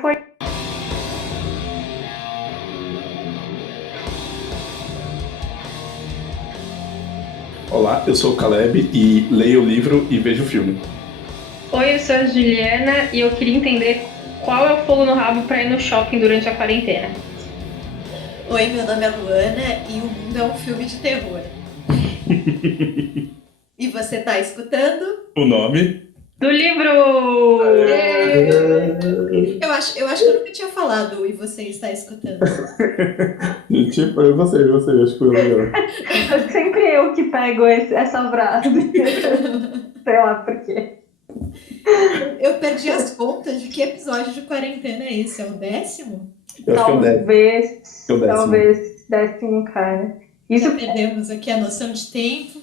foi. Olá, eu sou o Caleb e leio o livro e vejo o filme. Oi, eu sou a Juliana e eu queria entender qual é o fogo no rabo pra ir no shopping durante a quarentena. Oi, meu nome é Luana e o mundo é um filme de terror. E você tá escutando? O nome? Do livro! Eu acho que eu nunca tinha falado e você está escutando. Tipo, eu acho que foi legal. É sempre eu que pego essa frase. Sei lá por quê. Eu perdi as contas de que episódio de quarentena é esse? É o 10º? Eu acho que é o 10. Talvez, É o 10º. talvez 10º, cara. Isso Já perdemos aqui a noção de tempo.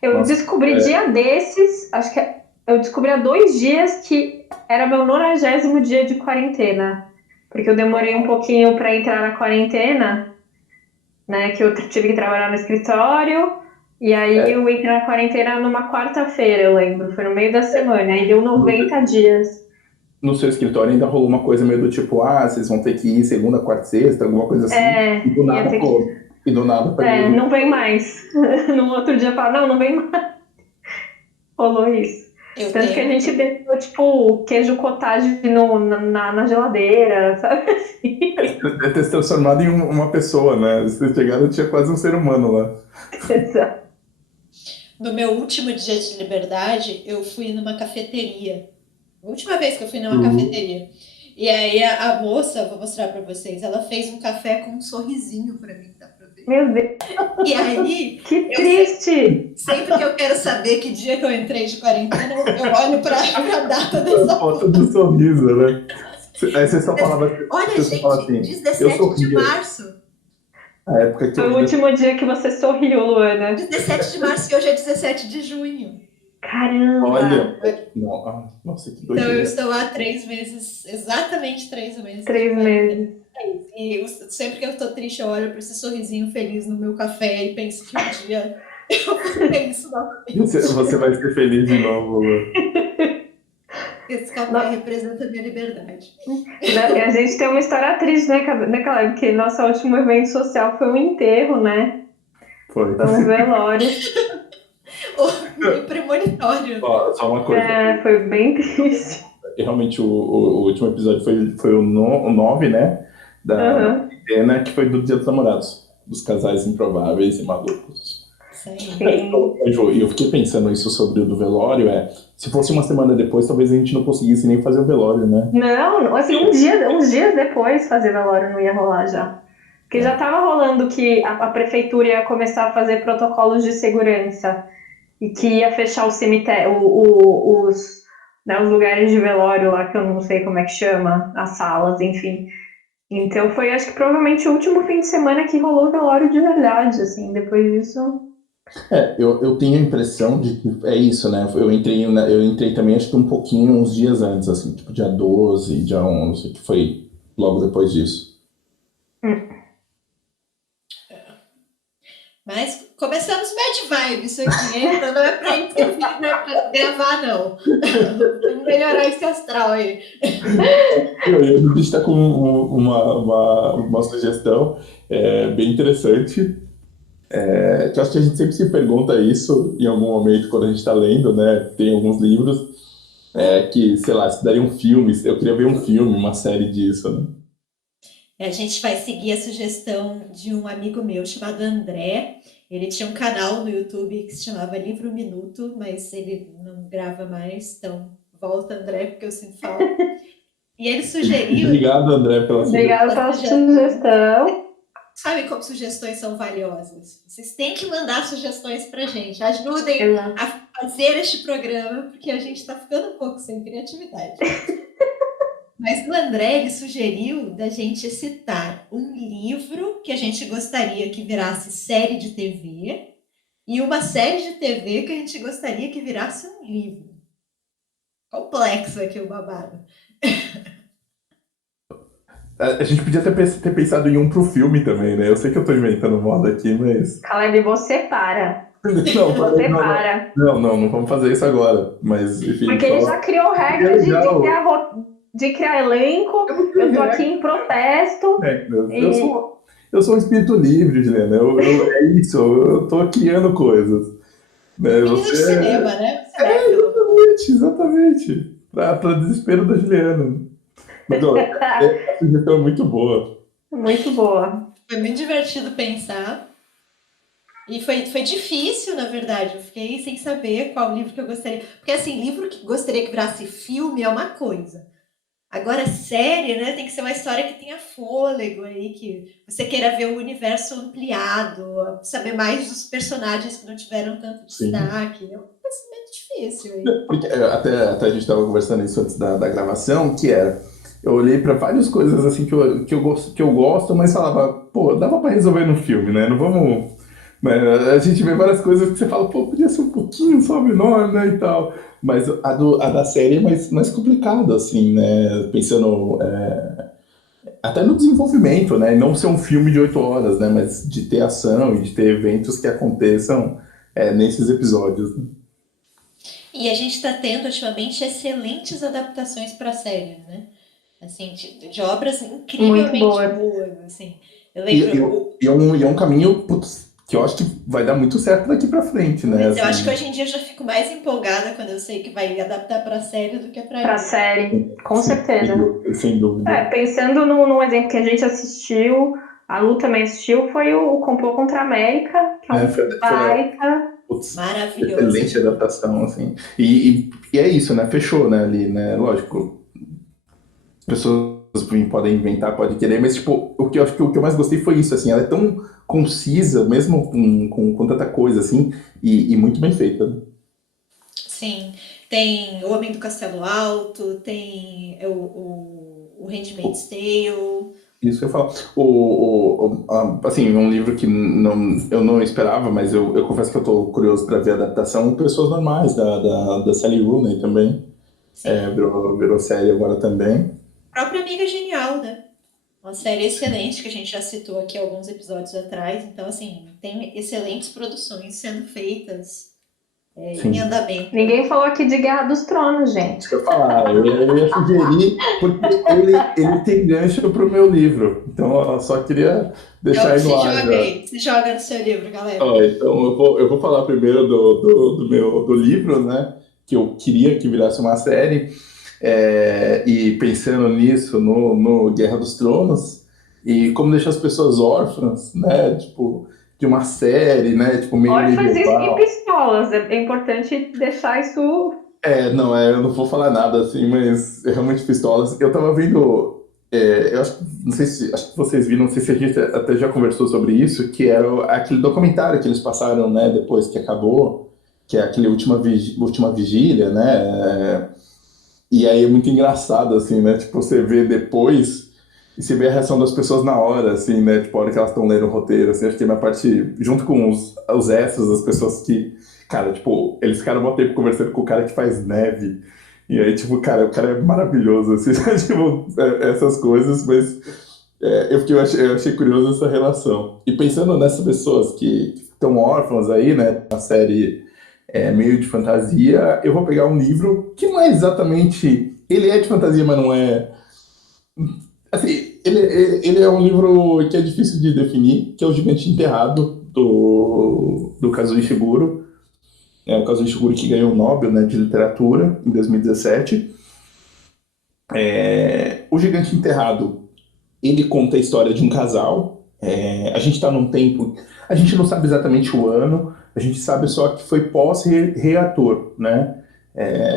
eu Nossa, descobri dia desses, acho que eu descobri há 2 dias que era meu 90º dia de quarentena. Porque eu demorei um pouquinho para entrar na quarentena, né? Que eu tive que trabalhar no escritório. E aí eu entrei na quarentena numa quarta-feira, eu lembro. Foi no meio da semana. Aí deu 90 dias. No seu escritório ainda rolou uma coisa meio do tipo, vocês vão ter que ir segunda, quarta, sexta, alguma coisa assim. E do Ia nada ter que. rolou. E do nada pegou. Não vem mais. No outro dia fala, não vem mais. Rolou isso. Eu Tanto que a tenho. gente deixou, tipo, queijo cottage na geladeira, sabe assim? Deve ter se transformado em uma pessoa, né? Vocês chegaram, tinha quase um ser humano lá. Exato. No meu último dia de liberdade, eu fui numa cafeteria. A última vez que eu fui numa cafeteria. E aí a moça, vou mostrar pra vocês, ela fez um café com um sorrisinho pra mim, dá pra ver. Meu Deus, E aí, que triste! sempre que eu quero saber que dia que eu entrei de quarentena, eu olho pra data dessa Foto do sorriso, né? Aí você só falava. Olha, você só fala gente, assim, 17 eu de sorria. março. A época que Foi eu o último dia que você sorriu, Luana. 17 de março e hoje é 17 de junho. Caramba! Olha. Nossa, que Então eu doideira. estou há 3 meses, exatamente 3 meses. 3 meses. E sempre que eu tô triste, eu olho para esse sorrisinho feliz no meu café e penso que um dia eu vou ter isso novamente. Você vai ser feliz de novo, Lu. Esse café representa a minha liberdade. E a gente tem uma história triste, né, Caleb? Porque nosso último evento social foi um enterro, né? Foi. Foi um velório. Meio premonitório. Ó, só uma coisa. Foi bem triste. Realmente, o último episódio foi o 9, né? Da quarentena, que foi do Dia dos Namorados. Dos casais improváveis e malucos. E eu fiquei pensando isso sobre o do velório, se fosse uma semana depois, talvez a gente não conseguisse nem fazer o velório, né? Não, assim, uns dias depois fazer velório não ia rolar já. Porque já tava rolando que a prefeitura ia começar a fazer protocolos de segurança e que ia fechar o cemitério, os lugares de velório lá, que eu não sei como é que chama, as salas, enfim. Então foi, acho que provavelmente o último fim de semana que rolou o velório de verdade, assim, depois disso... Eu tenho a impressão de que é isso, né? Eu entrei também, acho que um pouquinho, uns dias antes, assim, tipo dia 12, dia 11, que foi logo depois disso. Mas começamos bad vibe isso aqui, hein? Então não é pra intervir, não é pra gravar, não. Vamos melhorar esse astral aí. A gente está com uma sugestão bem interessante. Que eu acho que a gente sempre se pergunta isso em algum momento quando a gente está lendo, né? Tem alguns livros que, sei lá, se daria um filme, eu queria ver um filme, uma série disso, né? A gente vai seguir a sugestão de um amigo meu chamado André. Ele tinha um canal no YouTube que se chamava Livro Minuto, mas ele não grava mais, então volta, André, porque eu sinto falta. E ele sugeriu... Obrigado, André, pela Obrigada pela sugestão. Sabe como sugestões são valiosas? Vocês têm que mandar sugestões pra gente. Ajudem a fazer este programa, porque a gente tá ficando um pouco sem criatividade. Mas o André, ele sugeriu da gente citar um livro que a gente gostaria que virasse série de TV e uma série de TV que a gente gostaria que virasse um livro. Complexo aqui o babado. A gente podia ter pensado em um pro filme também, né? Eu sei que eu tô inventando moda aqui, mas... Caleb, você para. Não vamos fazer isso agora. Mas, enfim... Porque ele já criou regra de ter de criar elenco, eu tô aqui em protesto. Eu sou um espírito livre, Juliana. É isso, eu tô criando coisas. Né? Menino de cinema, né? Exatamente. Para desespero da Juliana. Mas, a sugestão é muito boa. Muito boa. Foi muito divertido pensar. E foi difícil, na verdade. Eu fiquei sem saber qual livro que eu gostaria. Porque, assim, livro que gostaria que virasse filme é uma coisa. Agora, série, né? Tem que ser uma história que tenha fôlego aí, que você queira ver o universo ampliado, saber mais dos personagens que não tiveram tanto destaque. É um pensamento difícil aí. Porque, até a gente estava conversando isso antes da gravação, que era... Eu olhei para várias coisas assim que eu gosto, mas falava, pô, dava para resolver no filme, né? Não vamos... Né? A gente vê várias coisas que você fala, pô, podia ser um pouquinho só menor, né, e tal. Mas a da série é mais complicado, assim, né? Pensando até no desenvolvimento, né? Não ser um filme de 8 horas, né? Mas de ter ação e de ter eventos que aconteçam nesses episódios. E a gente está tendo, ultimamente, excelentes adaptações para séries, né? Assim, de obras incrivelmente boas, assim. Eu lembro... E é um caminho, putz, que eu acho que vai dar muito certo daqui pra frente, né? Mas eu acho que hoje em dia eu já fico mais empolgada quando eu sei que vai adaptar pra série do que pra série, com certeza. Sem dúvida. Pensando num exemplo que a gente assistiu, a Lu também assistiu, foi o Complô contra a América, que é um baita... Maravilhoso. Excelente adaptação, assim. E é isso, né? Fechou, né? Ali, né? Lógico, pessoas podem inventar, podem querer, mas tipo, o que eu mais gostei foi isso, assim, ela é tão concisa, mesmo com tanta coisa, assim, e muito bem feita. Né? Sim, tem O Homem do Castelo Alto, tem o Handmaid's Tale. Isso que eu falo. Assim, um livro que eu não esperava, mas eu confesso que eu tô curioso para ver a adaptação, Pessoas Normais, da Sally Rooney também. Virou série agora também. A própria Amiga Genial, né? Uma série excelente que a gente já citou aqui alguns episódios atrás. Então, assim, tem excelentes produções sendo feitas em andamento. Ninguém falou aqui de Guerra dos Tronos, gente. Isso que eu ia falar. Eu ia sugerir, porque ele tem gancho pro meu livro. Então, eu só queria deixar aí no ar. Se joga no seu livro, galera. Então, eu vou falar primeiro do livro, né? Que eu queria que virasse uma série. E pensando nisso no Guerra dos Tronos e como deixar as pessoas órfãs, né, tipo, de uma série, né, tipo, meio órfãs medieval. E pistolas, é importante deixar isso... eu não vou falar nada assim, mas realmente pistolas. Eu tava vendo, eu acho que vocês viram, não sei se a gente até já conversou sobre isso, que era aquele documentário que eles passaram, né, depois que acabou, que é aquele Última Vigília, né, e aí é muito engraçado, assim, né? Tipo, você vê depois e você vê a reação das pessoas na hora, assim, né? Tipo, a hora que elas estão lendo o roteiro, assim. Acho que na parte, junto com os extras, as pessoas que... Cara, tipo, eles ficaram um tempo conversando com o cara que faz neve. E aí, tipo, cara, o cara é maravilhoso, assim. Tipo, essas coisas, mas... eu achei curioso essa relação. E pensando nessas pessoas que estão órfãs aí, né? Na série... meio de fantasia, eu vou pegar um livro que não é exatamente... Ele é de fantasia, mas não é... Assim, ele é um livro que é difícil de definir, que é O Gigante Enterrado, do Kazuo Ishiguro. É o Kazuo Ishiguro que ganhou o Nobel, né, de Literatura em 2017. O Gigante Enterrado, ele conta a história de um casal. A gente está num tempo... A gente não sabe exatamente o ano, a gente sabe só que foi pós-reator, né,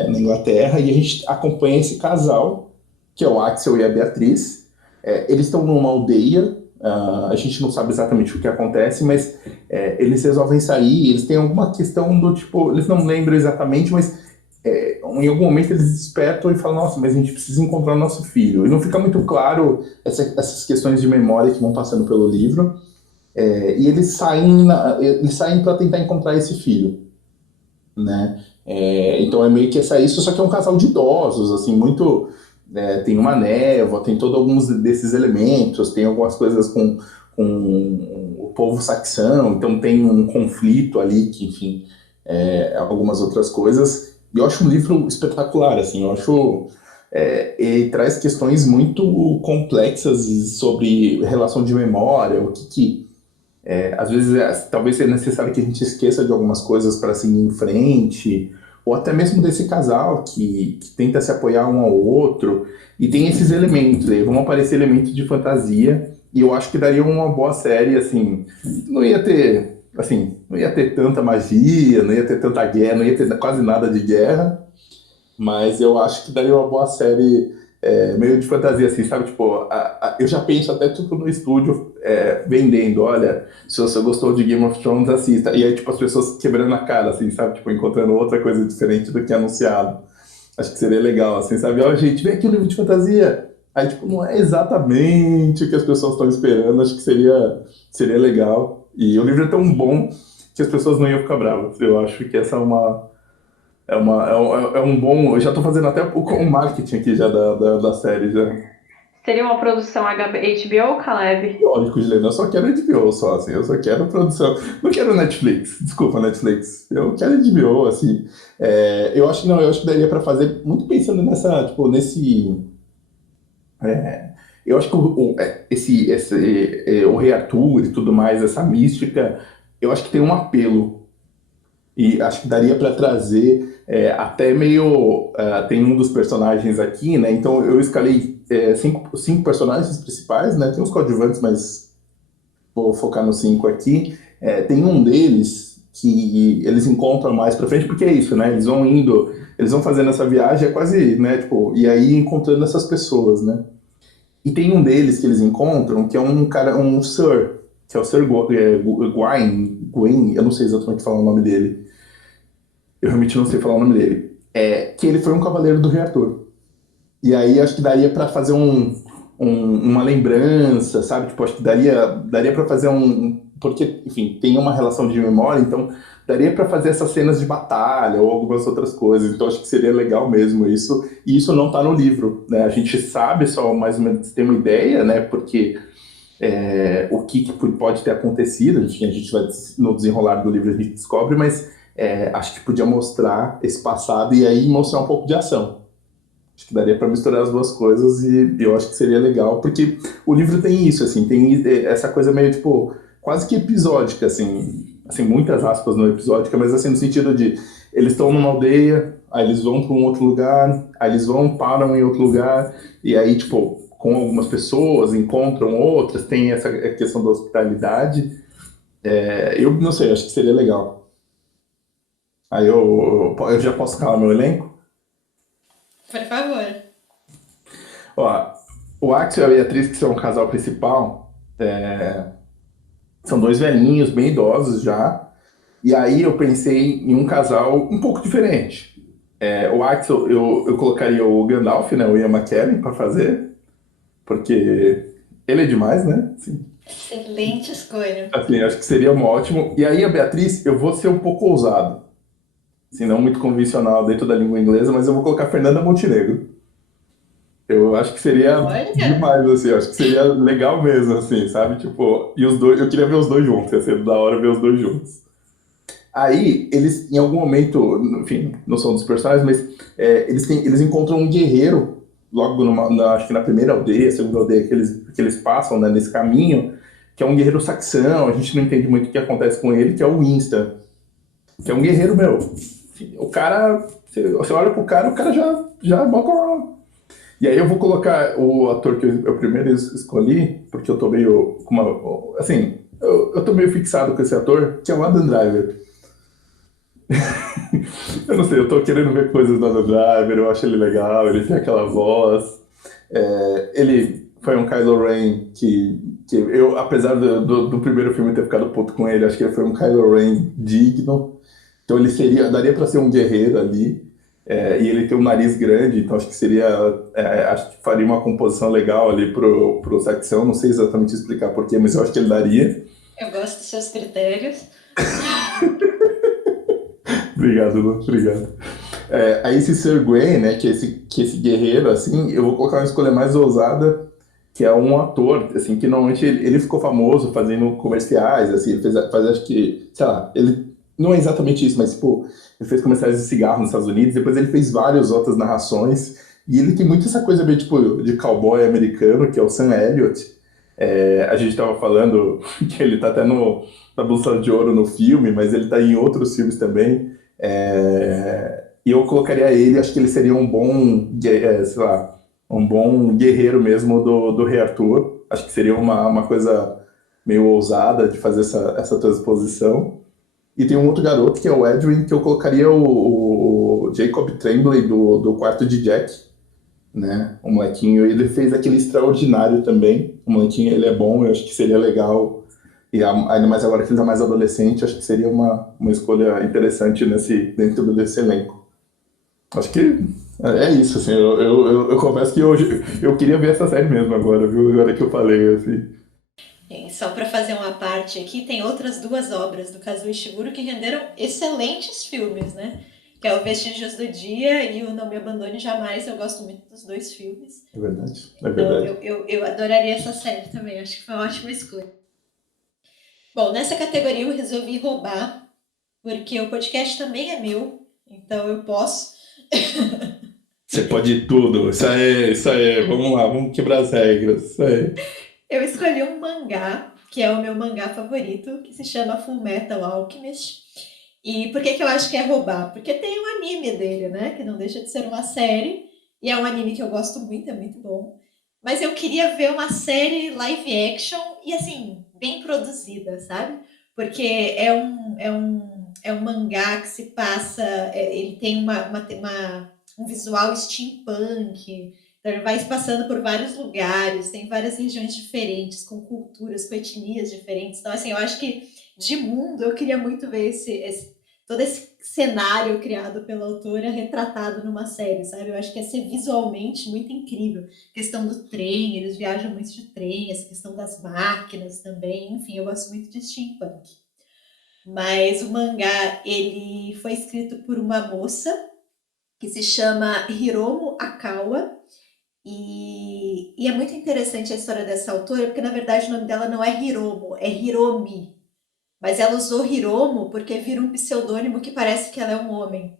na Inglaterra, e a gente acompanha esse casal, que é o Axel e a Beatriz. Eles estão numa aldeia, a gente não sabe exatamente o que acontece, mas eles resolvem sair, eles têm alguma questão do tipo, eles não lembram exatamente, mas em algum momento eles despertam e falam, nossa, mas a gente precisa encontrar o nosso filho. E não fica muito claro essas questões de memória que vão passando pelo livro. E eles saem para tentar encontrar esse filho, né? Então é meio que isso, só que é um casal de idosos, assim, muito... tem uma névoa, tem todos alguns desses elementos, tem algumas coisas com o povo saxão, então tem um conflito ali, que, enfim, algumas outras coisas. E eu acho um livro espetacular, assim, eu acho... ele traz questões muito complexas sobre relação de memória, o que às vezes talvez seja necessário que a gente esqueça de algumas coisas para seguir em frente, ou até mesmo desse casal que tenta se apoiar um ao outro, e tem esses elementos aí, vão aparecer elementos de fantasia, e eu acho que daria uma boa série, assim, não ia ter, assim, não ia ter tanta magia, não ia ter tanta guerra, não ia ter quase nada de guerra, mas eu acho que daria uma boa série meio de fantasia, assim, sabe? Tipo, eu já penso até tipo no estúdio vendendo, olha, se você gostou de Game of Thrones, assista. E aí, tipo, as pessoas quebrando a cara, assim, sabe? Tipo, encontrando outra coisa diferente do que anunciado. Acho que seria legal, assim, sabe? Ó, gente, vem aqui o livro de fantasia. Aí, tipo, não é exatamente o que as pessoas estão esperando. Acho que seria legal. E o livro é tão bom que as pessoas não iam ficar bravas. Eu acho que essa é um bom. Eu já tô fazendo até o marketing aqui já da série já. Seria uma produção HBO, Caleb? Lógico, Juliana, eu só quero HBO só, assim, eu só quero produção. Não quero Netflix, desculpa, Netflix. Eu quero HBO, assim. Eu acho que não, eu acho que daria pra fazer, muito pensando nessa, tipo, nesse. Eu acho que o Rei Arthur e tudo mais, essa mística, eu acho que tem um apelo. E acho que daria para trazer até meio. Tem um dos personagens aqui, né? Então eu escalei cinco personagens principais, né? Tem uns coadjuvantes, mas vou focar nos cinco aqui. Tem um deles que eles encontram mais pra frente, porque é isso, né? Eles vão fazendo essa viagem, é quase, né? Tipo, e aí encontrando essas pessoas, né? E tem um deles que eles encontram, que é um cara, um Sir, que é o Sir Gawain, eu não sei exatamente falar o nome dele. Eu realmente não sei falar o nome dele. Que ele foi um cavaleiro do Rei Arthur. E aí acho que daria pra fazer uma lembrança, sabe? Tipo, acho que daria para fazer porque, enfim, tem uma relação de memória, então daria pra fazer essas cenas de batalha ou algumas outras coisas. Então acho que seria legal mesmo isso. E isso não tá no livro, né? A gente sabe só mais ou menos, tem uma ideia, né? Porque o que pode ter acontecido, a gente vai, no desenrolar do livro a gente descobre, mas acho que podia mostrar esse passado e aí mostrar um pouco de ação. Acho que daria para misturar as duas coisas e eu acho que seria legal, porque o livro tem isso, assim, tem essa coisa meio, tipo, quase que episódica, assim, muitas aspas no episódica, mas assim, no sentido de, eles estão numa aldeia, aí eles vão para um outro lugar, aí eles param em outro lugar, e aí, tipo, com algumas pessoas, encontram outras, tem essa questão da hospitalidade. Eu não sei, acho que seria legal. Aí eu já posso calar meu elenco? Por favor. Ó, o Axel e a Beatriz, que são o casal principal, são dois velhinhos, bem idosos já. E aí eu pensei em um casal um pouco diferente. O Axel, eu colocaria o Gandalf, né, o Ian McKellen, para fazer, porque ele é demais, né? Assim, Excelente escolha. assim, acho que seria um ótimo. E aí a Beatriz, eu vou ser um pouco ousado. Assim, não muito convencional dentro da língua inglesa, mas eu vou colocar Fernanda Montenegro. Eu acho que seria Olha. demais, assim, eu acho que seria legal mesmo, assim, sabe? Tipo, e os dois, eu queria ver os dois juntos, ia ser da hora ver os dois juntos. Aí, eles, em algum momento, enfim, não são dos personagens, mas eles encontram um guerreiro, logo acho que na primeira aldeia, segunda aldeia que eles passam, né, nesse caminho, que é um guerreiro saxão, a gente não entende muito o que acontece com ele, que é o Winston, que é um guerreiro, meu. O cara, você olha pro cara, o cara já bota uma... E aí eu vou colocar o ator que eu primeiro escolhi, porque eu tô meio com uma... Assim, eu tô meio fixado com esse ator, que é o Adam Driver. Eu não sei, eu tô querendo ver coisas do Adam Driver, eu acho ele legal, ele tem aquela voz. Ele foi um Kylo Ren que eu, apesar do primeiro filme ter ficado puto com ele, acho que ele foi um Kylo Ren digno. Então ele daria pra ser um guerreiro ali. E ele tem um nariz grande, então acho que acho que faria uma composição legal ali pro Saxão, não sei exatamente explicar porquê, mas eu acho que ele daria. Eu gosto dos seus critérios. Obrigado, Lu, obrigado. Aí esse Sir Gawain, né, que esse guerreiro, assim, eu vou colocar uma escolha mais ousada, que é um ator, assim, que normalmente ele ficou famoso fazendo comerciais, assim, ele faz acho que, sei lá, ele não é exatamente isso, mas, tipo, ele fez comerciais de cigarro nos Estados Unidos, depois ele fez várias outras narrações, E ele tem muito essa coisa meio tipo de cowboy americano, que é o Sam Elliott. A gente estava falando que ele tá até na Bússola de Ouro no filme, mas ele tá em outros filmes também. E eu colocaria ele, acho que ele seria um bom, sei lá, um bom guerreiro mesmo do Rei Arthur. Acho que seria uma coisa meio ousada de fazer essa transposição. E tem um outro garoto, que é o Edwin, que eu colocaria o Jacob Tremblay do quarto de Jack, né? O molequinho, ele fez aquele Extraordinário também. O molequinho, ele é bom, eu acho que seria legal. E ainda mais agora que ele é mais adolescente, acho que seria uma escolha interessante dentro desse elenco. Acho que é isso, assim. Eu confesso que hoje eu queria ver essa série mesmo agora, viu? Agora que eu falei, assim. Só para fazer uma parte aqui, tem outras duas obras do Kazuo Ishiguro que renderam excelentes filmes, né? Que é o Vestígios do Dia e o Não Me Abandone Jamais. Eu gosto muito dos dois filmes. É verdade, é Então, verdade. eu adoraria essa série também. Acho que foi uma ótima escolha. Bom, nessa categoria eu resolvi roubar, porque o podcast também é meu, então eu posso. Você pode tudo. Isso aí. Vamos lá, vamos quebrar as regras. Isso aí. Eu escolhi um mangá, que é o meu mangá favorito, que se chama Fullmetal Alchemist. E por que eu acho que é roubar? Porque tem um anime dele, né? Que não deixa de ser uma série. E é um anime que eu gosto muito, é muito bom. Mas eu queria ver uma série live action e, assim, bem produzida, sabe? Porque é um mangá que se passa... ele tem um visual steampunk. Então ele vai se passando por vários lugares, tem várias regiões diferentes, com culturas, com etnias diferentes. Então, assim, eu acho que de mundo eu queria muito ver todo esse cenário criado pela autora retratado numa série, sabe? Eu acho que ia ser visualmente muito incrível. A questão do trem, eles viajam muito de trem, essa questão das máquinas também. Enfim, eu gosto muito de steampunk. Mas o mangá, ele foi escrito por uma moça que se chama Hiromu Akawa. E é muito interessante a história dessa autora, porque na verdade o nome dela não é Hiromo, é Hiromi. Mas ela usou Hiromo porque vira um pseudônimo que parece que ela é um homem.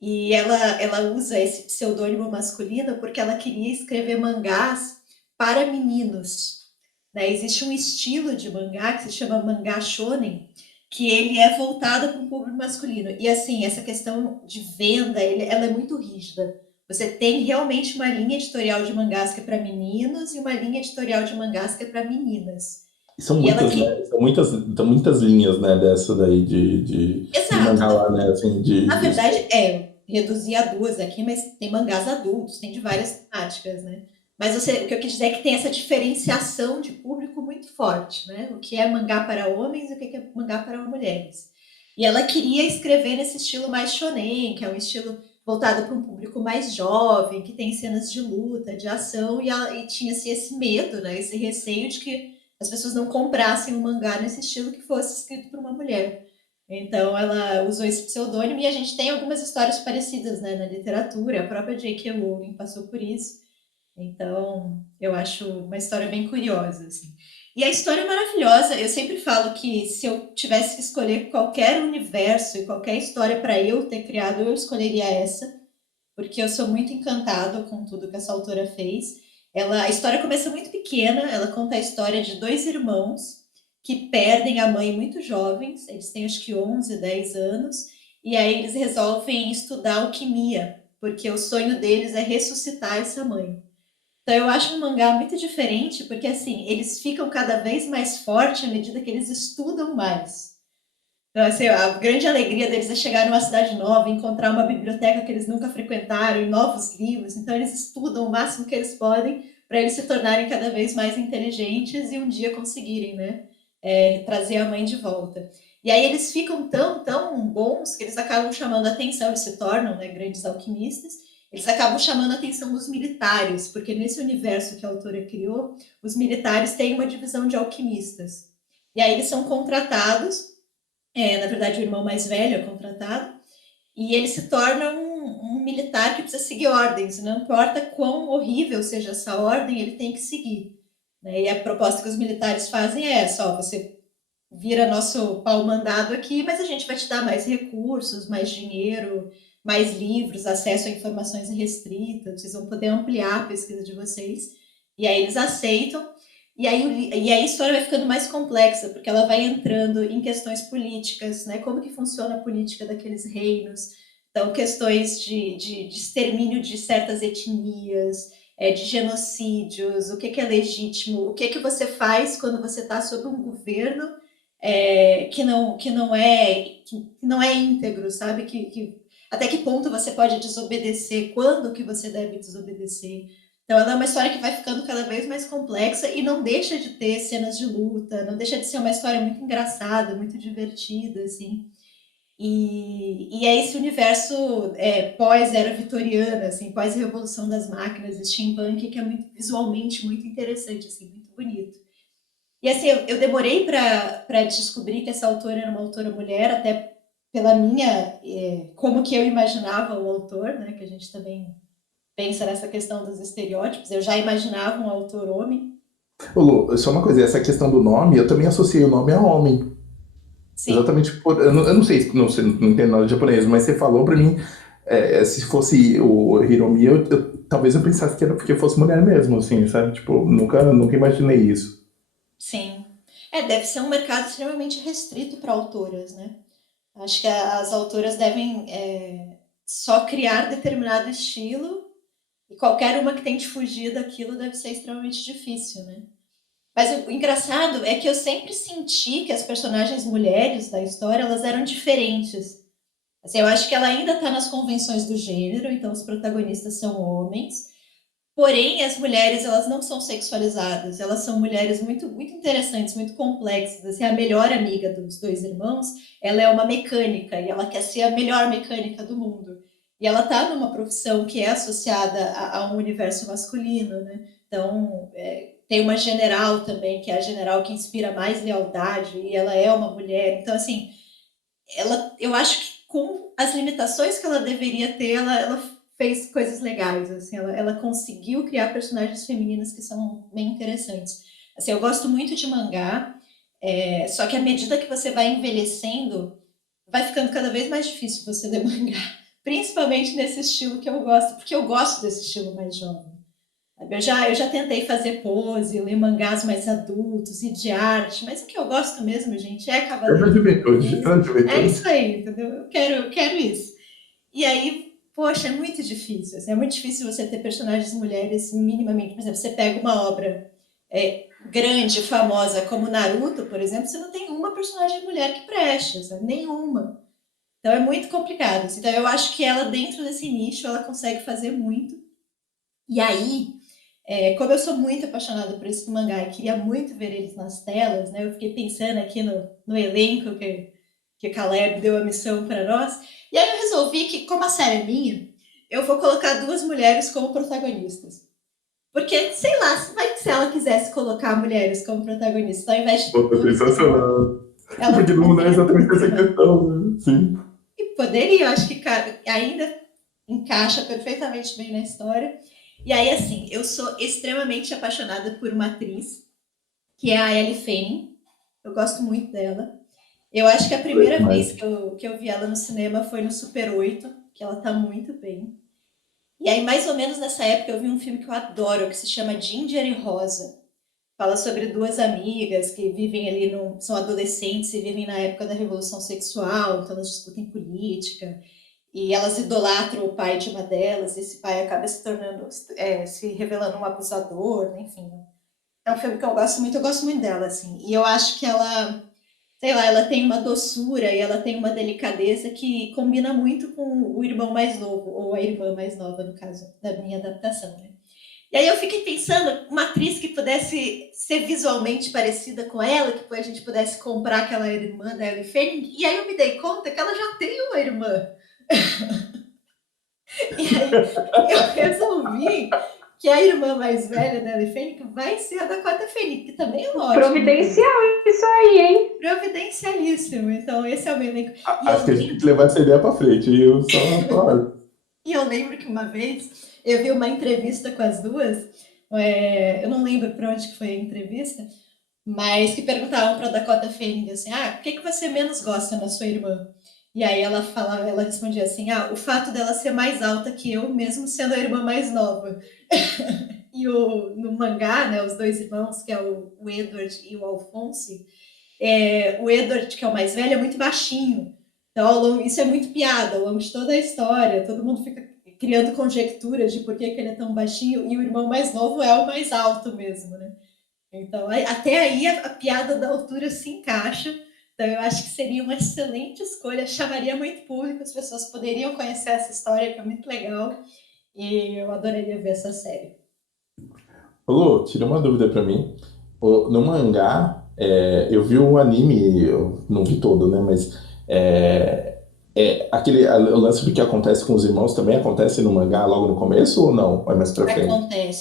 E ela usa esse pseudônimo masculino porque ela queria escrever mangás para meninos. Né? Existe um estilo de mangá que se chama mangá shonen, que ele é voltado para um público masculino. E assim, essa questão de venda, ela é muito rígida. Você tem realmente uma linha editorial de mangás que é para meninos e uma linha editorial de mangás que é para meninas. São E ela muitas, né? que... São muitas linhas, né, dessa daí de Exato. mangá lá, né? Assim, Na verdade, reduzir a duas aqui, mas tem mangás adultos, tem de várias temáticas, né? Mas o que eu quis dizer é que tem essa diferenciação de público muito forte, né? O que é mangá para homens e o que é mangá para mulheres. E ela queria escrever nesse estilo mais shonen, que é um estilo voltado para um público mais jovem, que tem cenas de luta, de ação, e tinha-se esse medo, né? Esse receio de que as pessoas não comprassem um mangá nesse estilo que fosse escrito por uma mulher. Então, ela usou esse pseudônimo e a gente tem algumas histórias parecidas, né, na literatura. A própria J.K. Rowling passou por isso. Então, eu acho uma história bem curiosa, assim. E a história é maravilhosa. Eu sempre falo que se eu tivesse que escolher qualquer universo e qualquer história para eu ter criado, eu escolheria essa, porque eu sou muito encantado com tudo que essa autora fez. A história começa muito pequena, ela conta a história de dois irmãos que perdem a mãe muito jovens, eles têm acho que 11, 10 anos, e aí eles resolvem estudar alquimia, porque o sonho deles é ressuscitar essa mãe. Então eu acho um mangá muito diferente, porque assim, eles ficam cada vez mais fortes à medida que eles estudam mais. Então, assim, a grande alegria deles é chegar numa cidade nova, encontrar uma biblioteca que eles nunca frequentaram, e novos livros. Então, eles estudam o máximo que eles podem para eles se tornarem cada vez mais inteligentes e um dia conseguirem, né, trazer a mãe de volta. E aí eles ficam tão, tão bons que eles acabam chamando a atenção, eles se tornam, né, grandes alquimistas, eles acabam chamando a atenção dos militares, porque nesse universo que a autora criou, os militares têm uma divisão de alquimistas. E aí eles são contratados, na verdade o irmão mais velho é contratado, e ele se torna um militar que precisa seguir ordens, não importa quão horrível seja essa ordem, ele tem que seguir. Né? E a proposta que os militares fazem é essa, ó, você vira nosso pau mandado aqui, mas a gente vai te dar mais recursos, mais dinheiro, mais livros, acesso a informações restritas, vocês vão poder ampliar a pesquisa de vocês. E aí eles aceitam, e aí a história vai ficando mais complexa, porque ela vai entrando em questões políticas, né? Como que funciona a política daqueles reinos. Então, questões de extermínio de certas etnias, de genocídios, o que é legítimo, o que você faz quando você está sob um governo que não é íntegro, sabe? Até que ponto você pode desobedecer, quando que você deve desobedecer. Então, ela é uma história que vai ficando cada vez mais complexa e não deixa de ter cenas de luta, não deixa de ser uma história muito engraçada, muito divertida, assim. E é esse universo pós-era vitoriana, assim, pós-revolução das máquinas, steampunk, que é visualmente muito interessante, assim, muito bonito. E assim, eu demorei para descobrir que essa autora era uma autora mulher, até pela minha, como que eu imaginava o autor, né, que a gente também pensa nessa questão dos estereótipos, eu já imaginava um autor homem. Ô, Lu, só uma coisa, essa questão do nome, eu também associei o nome a homem. Sim. Exatamente por. Eu não sei, não entendo nada de japonês, mas você falou pra mim, se fosse o Hiromi, talvez eu pensasse que era porque fosse mulher mesmo, assim, sabe? Tipo, nunca imaginei isso. Sim. Deve ser um mercado extremamente restrito para autoras, né? Acho que as autoras devem só criar determinado estilo e qualquer uma que tente fugir daquilo deve ser extremamente difícil, né? Mas o engraçado é que eu sempre senti que as personagens mulheres da história, elas eram diferentes. Assim, eu acho que ela ainda está nas convenções do gênero, então os protagonistas são homens, porém as mulheres, elas não são sexualizadas, elas são mulheres muito, muito interessantes, muito complexas. Assim, a melhor amiga dos dois irmãos, ela é uma mecânica e ela quer ser a melhor mecânica do mundo. E ela está numa profissão que é associada a um universo masculino, né? Então, tem uma general também, que é a general que inspira mais lealdade, e ela é uma mulher. Então, assim, eu acho que com as limitações que ela deveria ter, ela fez coisas legais. Assim, ela conseguiu criar personagens femininas que são bem interessantes. Assim, eu gosto muito de mangá, só que à medida que você vai envelhecendo, vai ficando cada vez mais difícil você ler mangá. Principalmente nesse estilo que eu gosto, porque eu gosto desse estilo mais jovem. Eu já tentei fazer pose, ler mangás mais adultos e de arte, mas o que eu gosto mesmo, gente, é É da Cavaleiro do juventude, é da Zodíaco. É juventude. isso aí, entendeu? Eu quero isso. E aí, poxa, é muito difícil. Assim, é muito difícil você ter personagens mulheres minimamente. Por exemplo, você pega uma obra grande, famosa, como Naruto, por exemplo, você não tem uma personagem mulher que preste, sabe? Nenhuma. Então é muito complicado. Assim. Então eu acho que ela, dentro desse nicho, ela consegue fazer muito. E aí, como eu sou muito apaixonada por esse mangá e queria muito ver eles nas telas, né? Eu fiquei pensando aqui no elenco que o Caleb deu a missão para nós. E aí eu resolvi que, como a série é minha, eu vou colocar duas mulheres como protagonistas. Porque, sei lá, vai que se ela quisesse colocar mulheres como protagonistas, ao invés de... Pô, sensacional. Ela Porque não é exatamente essa poderia, questão, né? Sim. e poderia, eu acho que ainda encaixa perfeitamente bem na história. E aí, assim, eu sou extremamente apaixonada por uma atriz, que é a Ellie Fanning. Eu gosto muito dela. Eu acho que a primeira vez que eu vi ela no cinema foi no Super 8, que ela tá muito bem. E aí, mais ou menos nessa época, eu vi um filme que eu adoro, que se chama Ginger e Rosa. Fala sobre duas amigas que vivem ali, são adolescentes e vivem na época da Revolução Sexual, então elas discutem política. E elas idolatram o pai de uma delas, e esse pai acaba se tornando, se revelando um abusador, né? Enfim. É um filme que eu gosto muito dela, assim. E eu acho que ela, sei lá, ela tem uma doçura e ela tem uma delicadeza que combina muito com o irmão mais novo, ou a irmã mais nova, no caso da minha adaptação, né? E aí eu fiquei pensando, uma atriz que pudesse ser visualmente parecida com ela, que a gente pudesse comprar aquela irmã da Ellie Fanning, e aí eu me dei conta que ela já tem uma irmã. E aí eu resolvi que a irmã mais velha da Ellie Fanning vai ser a Dakota Fanning, que também é ótima. Providencial isso aí, hein? Providencialíssimo. Então esse é o meu elenco. Acho que a gente tem que levar essa ideia pra frente. E eu só falo. E eu lembro que uma vez eu vi uma entrevista com as duas, eu não lembro para onde que foi a entrevista, mas que perguntavam para Dakota Fanning assim, o que você menos gosta na sua irmã? E aí ela respondia assim: o fato dela ser mais alta que eu, mesmo sendo a irmã mais nova. E no mangá, né, os dois irmãos, que é o Edward e o Alphonse, o Edward, que é o mais velho, é muito baixinho. Então, isso é muito piada ao longo de toda a história. Todo mundo fica criando conjecturas de por que ele é tão baixinho, e o irmão mais novo é o mais alto mesmo, né? Então, até aí a piada da altura se encaixa. Então, eu acho que seria uma excelente escolha, chamaria muito público, as pessoas poderiam conhecer essa história, que é muito legal, e eu adoraria ver essa série. Ô, Lu, tira uma dúvida pra mim. No mangá, eu vi o anime, eu não vi todo, né? Mas o lance do que acontece com os irmãos também acontece no mangá logo no começo ou não? Vai mais pra frente?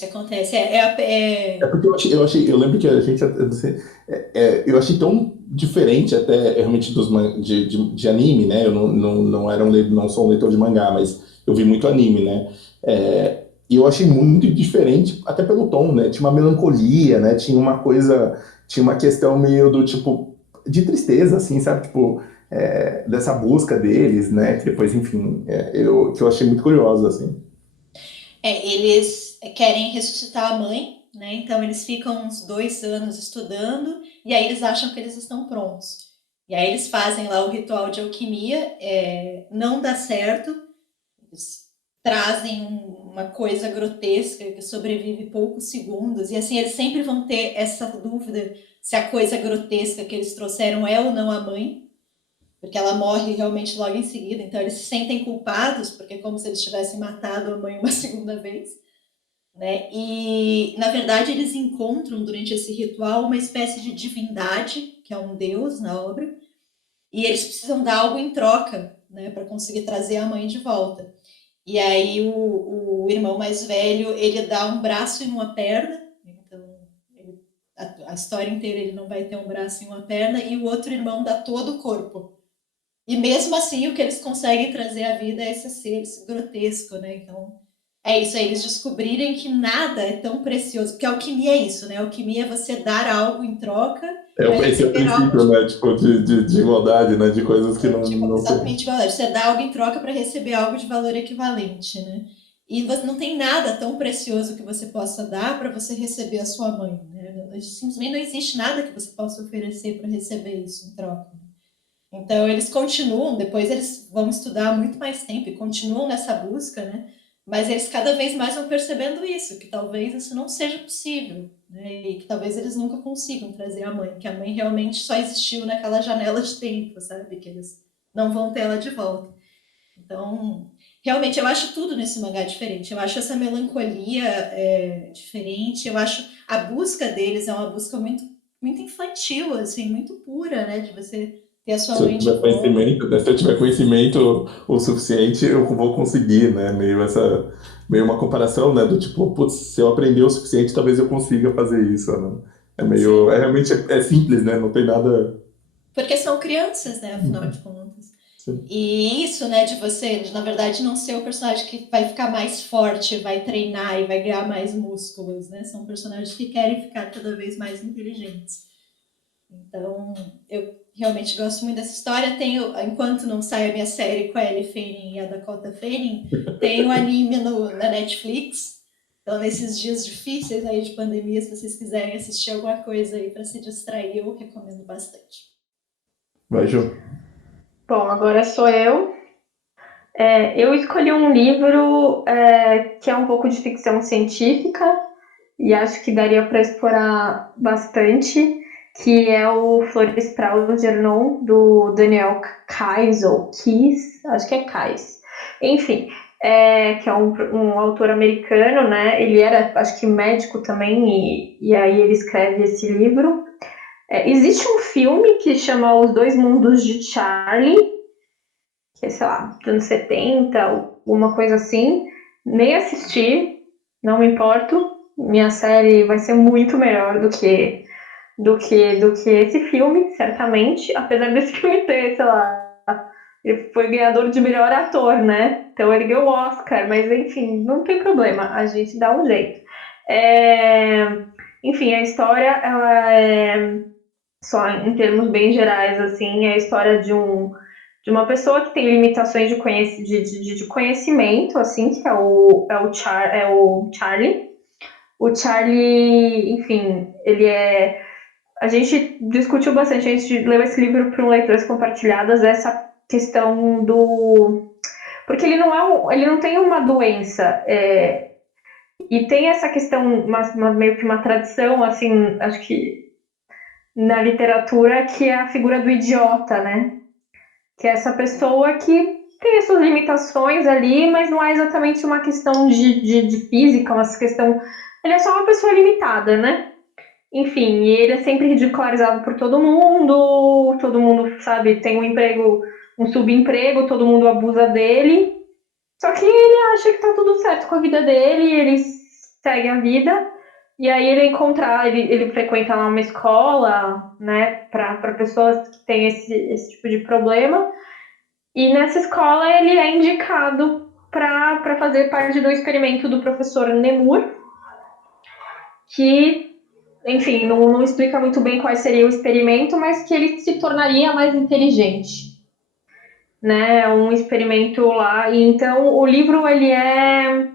Acontece. É porque eu lembro que a gente, eu não sei, eu achei tão diferente até realmente de anime, né? Eu não sou um leitor de mangá, mas eu vi muito anime, né? E eu achei muito diferente, até pelo tom, né? Tinha uma melancolia, né? Tinha uma questão meio do tipo, de tristeza, assim, sabe? Tipo, dessa busca deles, né? Que depois, enfim, que eu achei muito curioso, assim. Eles querem ressuscitar a mãe, né? Então eles ficam uns 2 anos estudando e aí eles acham que eles estão prontos. E aí eles fazem lá o ritual de alquimia, não dá certo, eles trazem uma coisa grotesca que sobrevive poucos segundos, e assim eles sempre vão ter essa dúvida se a coisa grotesca que eles trouxeram é ou não a mãe, porque ela morre realmente logo em seguida, então eles se sentem culpados, porque é como se eles tivessem matado a mãe uma segunda vez, né? E, na verdade, eles encontram durante esse ritual uma espécie de divindade, que é um deus na obra, e eles precisam dar algo em troca, né, para conseguir trazer a mãe de volta. E aí o irmão mais velho, ele dá um braço e uma perna, então a história inteira ele não vai ter um braço e uma perna, e o outro irmão dá todo o corpo. E mesmo assim, o que eles conseguem trazer à vida é esse ser, esse grotesco, né? Então, é isso, é eles descobrirem que nada é tão precioso, porque a alquimia é isso, né? A alquimia é você dar algo em troca para Esse é o receber algo princípio, né? Tipo, de igualdade, né? De coisas que não tem. exatamente igual. Você dá algo em troca para receber algo de valor equivalente, né? E você não tem nada tão precioso que você possa dar para você receber a sua mãe, né? Simplesmente não existe nada que você possa oferecer para receber isso em troca. Então, eles continuam, depois eles vão estudar muito mais tempo e continuam nessa busca, né? Mas eles cada vez mais vão percebendo isso, que talvez isso não seja possível, né? E que talvez eles nunca consigam trazer a mãe, que a mãe realmente só existiu naquela janela de tempo, sabe? Que eles não vão ter ela de volta. Então, realmente, eu acho tudo nesse mangá diferente. Eu acho essa melancolia diferente. Eu acho a busca deles é uma busca muito, muito infantil, assim, muito pura, né? De você ter a sua Se eu mãe de tiver volta. conhecimento, né? Se eu tiver conhecimento o suficiente, eu vou conseguir, né? Meio uma comparação, né? Do tipo, putz, se eu aprender o suficiente, talvez eu consiga fazer isso, né? Sim. Realmente simples, né? Não tem nada. Porque são crianças, né? Afinal de contas. Sim. E isso, né, de você, na verdade, não ser o personagem que vai ficar mais forte, vai treinar e vai ganhar mais músculos, né? São personagens que querem ficar cada vez mais inteligentes. Então, eu realmente gosto muito dessa história. Enquanto não sai a minha série com a Ellie Fanning e a Dakota Fanning, tem o anime na Netflix. Então, nesses dias difíceis aí de pandemia, se vocês quiserem assistir alguma coisa aí para se distrair, eu recomendo bastante. Vai, Ju. Bom, agora sou eu. Eu escolhi um livro que é um pouco de ficção científica e acho que daria para explorar bastante, que é o Flores para Algernon, do Daniel Keyes, ou Keyes, acho que é Keyes. Enfim, que é um autor americano, né? Ele era, acho que, médico também, e aí ele escreve esse livro. Existe um filme que chama Os Dois Mundos de Charlie, que é, sei lá, dos anos 70, alguma coisa assim. Nem assisti, não me importo. Minha série vai ser muito melhor do que esse filme, certamente. Apesar desse filme ter, sei lá, ele foi ganhador de melhor ator, né? Então ele ganhou o Oscar, mas enfim, não tem problema, a gente dá um jeito. É, Enfim, a história, ela é, só em termos bem gerais, assim, é a história de uma pessoa que tem limitações de conhecimento, assim, que é o Charlie. O Charlie, enfim, ele é. A gente discutiu bastante, a gente leu esse livro para um Leituras Compartilhadas, essa questão do. Porque ele não tem uma doença. E tem essa questão, meio que uma tradição, assim, acho que na literatura, que é a figura do idiota, né? Que é essa pessoa que tem as suas limitações ali, mas não é exatamente uma questão de física, uma questão. Ele é só uma pessoa limitada, né? Enfim, e ele é sempre ridicularizado por todo mundo, sabe, tem um emprego, um subemprego, todo mundo abusa dele. Só que ele acha que tá tudo certo com a vida dele, ele segue a vida. E aí ele frequenta lá uma escola, né, para pessoas que têm esse tipo de problema. E nessa escola ele é indicado para fazer parte do experimento do professor Nemur, que, enfim, não explica muito bem qual seria o experimento, mas que ele se tornaria mais inteligente, né? Um experimento lá. E então o livro ele é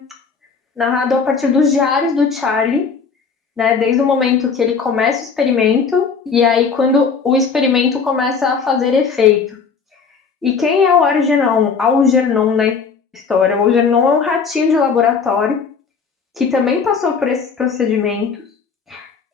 narrado a partir dos diários do Charlie, né? Desde o momento que ele começa o experimento e aí quando o experimento começa a fazer efeito. E quem é o Algernon na história? O Algernon é um ratinho de laboratório que também passou por esses procedimentos.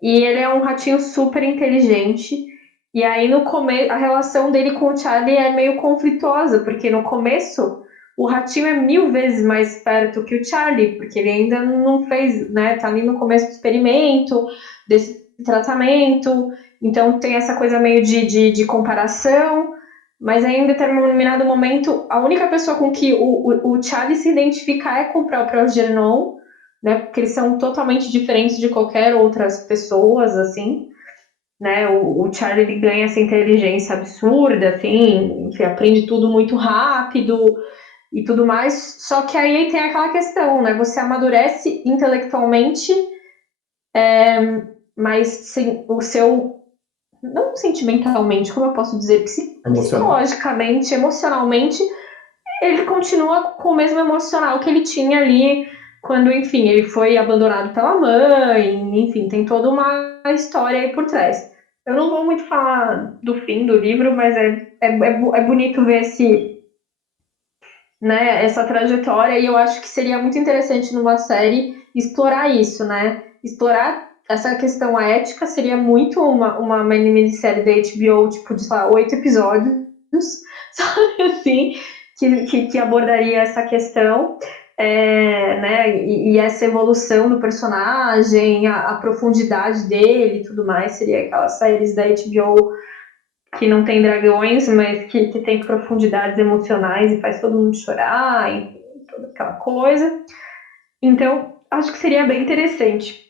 E ele é um ratinho super inteligente. E aí no começo a relação dele com o Charlie é meio conflituosa, porque no começo o ratinho é 1000 vezes mais esperto que o Charlie, porque ele ainda não fez, né? Tá ali no começo do experimento, desse tratamento. Então tem essa coisa meio de comparação. Mas aí, em determinado momento, a única pessoa com que o Charlie se identifica é com o próprio Algernon, né? Porque eles são totalmente diferentes de qualquer outras pessoas, assim, né? O Charlie ele ganha essa inteligência absurda, assim, enfim, aprende tudo muito rápido e tudo mais. Só que aí tem aquela questão, né? Você amadurece intelectualmente, mas sim, o seu não sentimentalmente, como eu posso dizer, Emocional. psicologicamente, emocionalmente, ele continua com o mesmo emocional que ele tinha ali quando, enfim, ele foi abandonado pela mãe, enfim, tem toda uma história aí por trás. Eu não vou muito falar do fim do livro, mas é bonito ver essa trajetória, e eu acho que seria muito interessante numa série explorar isso, né? Explorar essa questão ética seria muito uma minissérie da HBO, tipo, de, sei lá, 8 episódios, sabe assim, que abordaria essa questão, né? E essa evolução do personagem, a profundidade dele e tudo mais, seria aquelas séries da HBO que não tem dragões, mas que tem profundidades emocionais e faz todo mundo chorar, enfim, toda aquela coisa. Então, acho que seria bem interessante.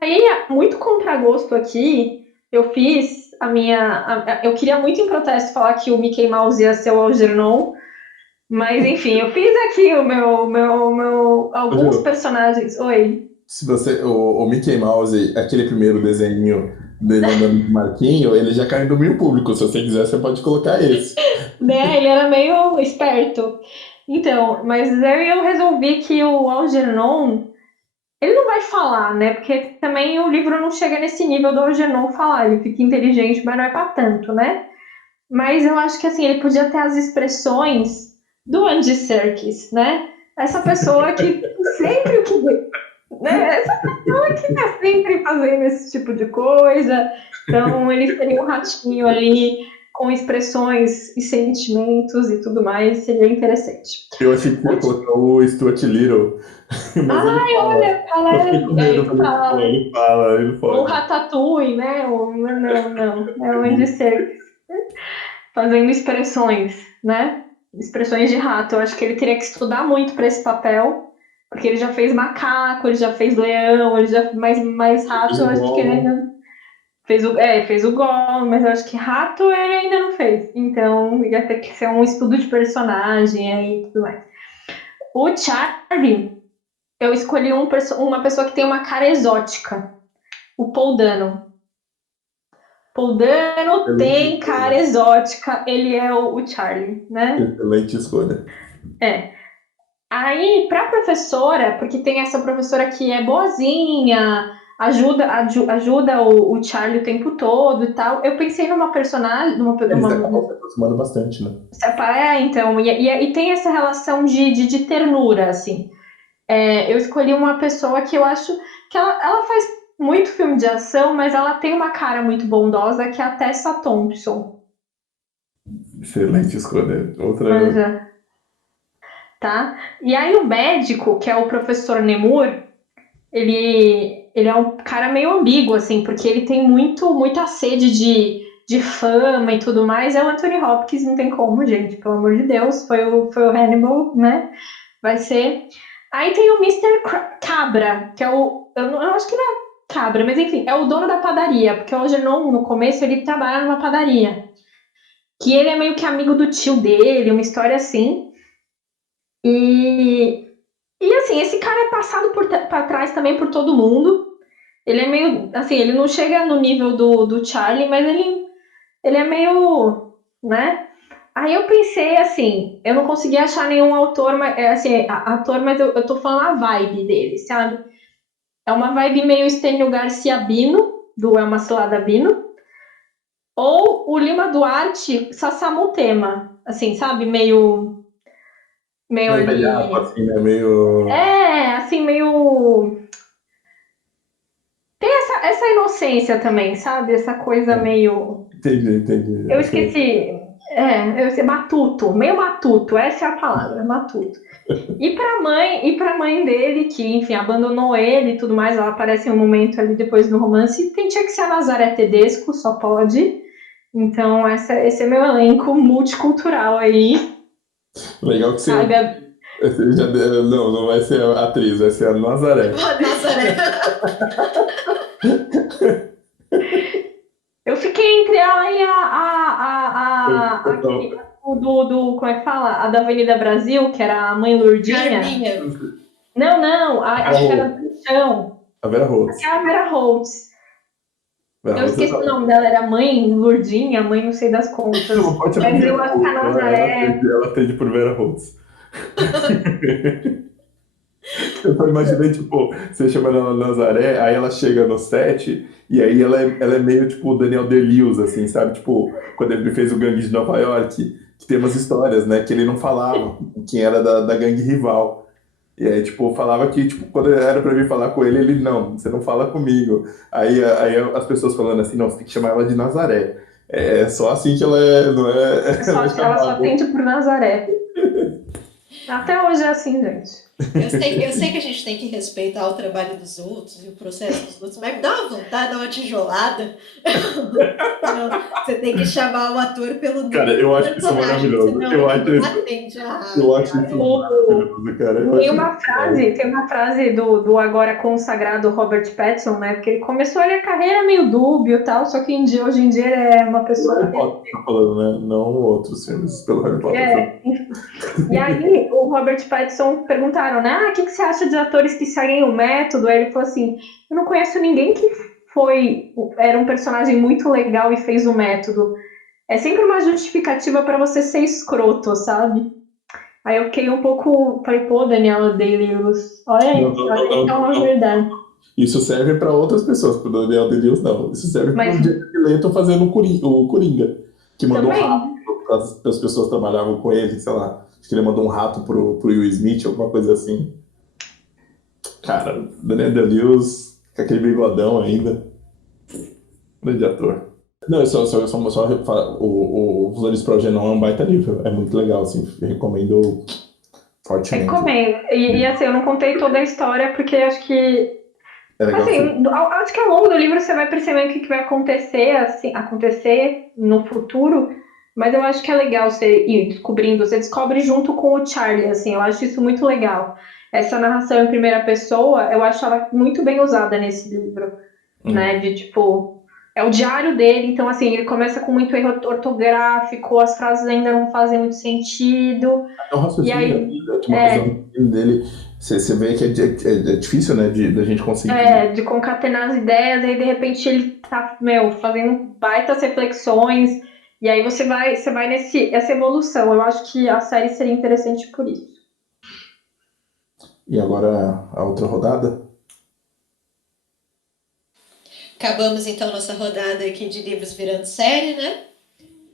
Aí, muito contragosto aqui, eu fiz eu queria muito em protesto falar que o Mickey Mouse ia ser o Algernon, mas enfim, eu fiz aqui alguns Ju, personagens. Oi. se você, o Mickey Mouse, aquele primeiro desenho dele andando de Marquinho, ele já caiu em domínio público. Se você quiser, você pode colocar esse. Né? Ele era meio esperto. Então, mas aí eu resolvi que o Algernon, ele não vai falar, né? Porque também o livro não chega nesse nível do Algernon falar. Ele fica inteligente, mas não é pra tanto, né? Mas eu acho que assim, ele podia ter as expressões do Andy Serkis, né? Essa pessoa que sempre que, né? Essa pessoa que tá sempre fazendo esse tipo de coisa. Então, ele seria um ratinho ali com expressões e sentimentos e tudo mais, seria interessante. Eu achei que você ia colocar o Stuart Little, mas ele Ai, fala. olha, fala, Eu fiquei com medo, eu ele falei, pô, fala, ele fala, ele não ou pode. Ratatouille, né? Não, é o Andy Serkis fazendo expressões, né? Expressões de rato. Eu acho que ele teria que estudar muito para esse papel, porque ele já fez macaco, ele já fez leão, ele já mais Fez rato, eu o acho que ele Gollum. ainda fez o Gollum, mas eu acho que rato ele ainda não fez. Então ia ter que ser um estudo de personagem aí e tudo mais. O Charlie, eu escolhi uma pessoa que tem uma cara exótica, o Paul Dano. Paul Dano tem Excelente cara escolha. exótica, ele é o Charlie, né? Excelente escolha. É. Aí, pra professora, porque tem essa professora que é boazinha, ajuda o Charlie o tempo todo e tal, eu pensei numa personagem, Eles acabam se aproximando bastante, né? então, e tem essa relação de ternura, assim. Eu escolhi uma pessoa que eu acho que ela faz muito filme de ação, mas ela tem uma cara muito bondosa, que é a Tessa Thompson. Excelente escolha. Outra. Manja, tá? E aí o médico, que é o professor Nemur, ele é um cara meio ambíguo, assim, porque ele tem muita sede de fama e tudo mais. É o Anthony Hopkins, não tem como, gente, pelo amor de Deus. Foi o Hannibal, né? Vai ser. Aí tem o Mister Cabra, que é o. Eu acho que não é Cabra, mas enfim, é o dono da padaria, porque hoje no começo ele trabalha numa padaria. Que ele é meio que amigo do tio dele, uma história assim. E, e assim, esse cara é passado pra trás também por todo mundo. Ele é meio. Assim, ele não chega no nível do Charlie, mas ele é meio. Né? Aí eu pensei assim, eu não consegui achar nenhum autor, assim, ator, mas eu tô falando a vibe dele, sabe? É uma vibe meio Estênio Garcia Bino, do É uma Cilada Bino, ou o Lima Duarte Sassamutema, assim, sabe? Meio Meio velhaco, ali. assim, né? Meio. Assim, meio. Tem essa inocência também, sabe? Essa coisa É, meio. entendi. Eu Acho que esqueci. Matuto, meio matuto, essa é a palavra, matuto. E pra mãe dele, que, enfim, abandonou ele e tudo mais, ela aparece em um momento ali depois no romance, tinha que ser a Nazaré Tedesco, só pode. Então, esse é meu elenco multicultural aí. legal que A você. Gabi- Você já, não vai ser a atriz, vai ser a Nazaré. Nazaré. Eu fiquei entre ela e como é que fala? A da Avenida Brasil, que era a mãe Lourdinha. Carminha. Não, Vera acho que era Holtz. do chão. A Vera Holtz. Aquela Vera Holtz. Vera Eu Holtz é esqueci da o hora. nome dela, era mãe Lourdinha, mãe não sei das Não, contas. pode chamar de Mas Vera eu acho que a Holtz. Nazaré. Ela atende por Vera Holtz. Eu só imaginei, tipo, você chama ela Nazaré, aí ela chega no set, e aí ela é meio tipo o Daniel Day-Lewis, assim, sabe? Tipo, quando ele fez o Gangue de Nova York, que tem umas histórias, né? Que ele não falava quem era da gangue rival. E aí, tipo, falava que, tipo, quando era pra vir falar com ele, não, você não fala comigo. Aí as pessoas falando assim, não, você tem que chamar ela de Nazaré. É só assim que ela é, não é, ela é Ela só chamada. atende por Nazaré. Até hoje é assim, gente. Eu sei que a gente tem que respeitar o trabalho dos outros e o processo dos outros, mas me dá uma vontade de dar uma tijolada. Não, você tem que chamar o ator pelo Cara, nome eu do acho isso personagem, maravilhoso. senão Eu ele acho não isso, atende. eu acho isso O, maravilhoso, cara. Eu Tem acho uma isso. frase do agora consagrado Robert Pattinson, né? Porque ele começou ali a carreira meio dúbio e tal, só que hoje em dia ele é uma Pelo pessoa Harry que. Potter, tá falando, né? Não outros filmes, pelo Harry Potter. Enfim. E aí o Robert Pattinson perguntaram, né? O que você acha de atores que seguem o método? Aí ele falou assim: eu não conheço ninguém que era um personagem muito legal e fez o método. É sempre uma justificativa para você ser escroto, sabe? Aí eu fiquei um pouco. Falei, pô, Daniela Day-Lewis, Não, olha não, aí não, que é não, uma não. verdade. Isso serve para outras pessoas, pro Daniel Day-Lewis não. Isso serve Mas pro Jared Leto fazendo o Coringa, que mandou um rato também, para as pessoas que trabalhavam com ele, sei lá. Acho que ele mandou um rato pro Will Smith, alguma coisa assim. Cara, Daniel Day-Lewis, com aquele bigodão ainda, grande ator. Não, o Flores para o Genon é um baita livro, é muito legal, assim, recomendo fortemente. recomendo. E assim, eu não contei toda a história porque acho que. É legal que Assim, acho que ao longo do livro você vai percebendo o que vai acontecer, assim, acontecer no futuro. Mas eu acho que é legal você ir descobrindo. Você descobre junto com o Charlie, assim. Eu acho isso muito legal. Essa narração em primeira pessoa, eu acho ela muito bem usada nesse livro, né? De tipo, é o diário dele, então assim, ele começa com muito erro ortográfico, as frases ainda não fazem muito sentido. é um E raciocínio, aí, tipo, uma coisa do raciocínio dele. Você vê que é difícil, né, da gente conseguir. De concatenar as ideias, aí de repente ele tá, fazendo baitas reflexões, e aí você vai essa evolução. Eu acho que a série seria interessante por isso. E agora a outra rodada? Acabamos então nossa rodada aqui de livros virando série, né?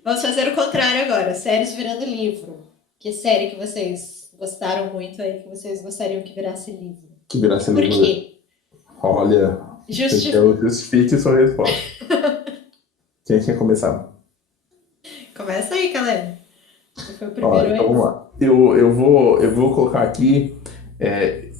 Vamos fazer o contrário agora, séries virando livro. Que série que vocês gostaram muito aí, que vocês gostariam que virasse livro? Que virasse Por livro. quê? Olha, justifique sua resposta. Quem quer começar? Começa aí, Caleb. Você foi o Ó, primeiro então aí? vamos lá. Eu vou colocar aqui. É,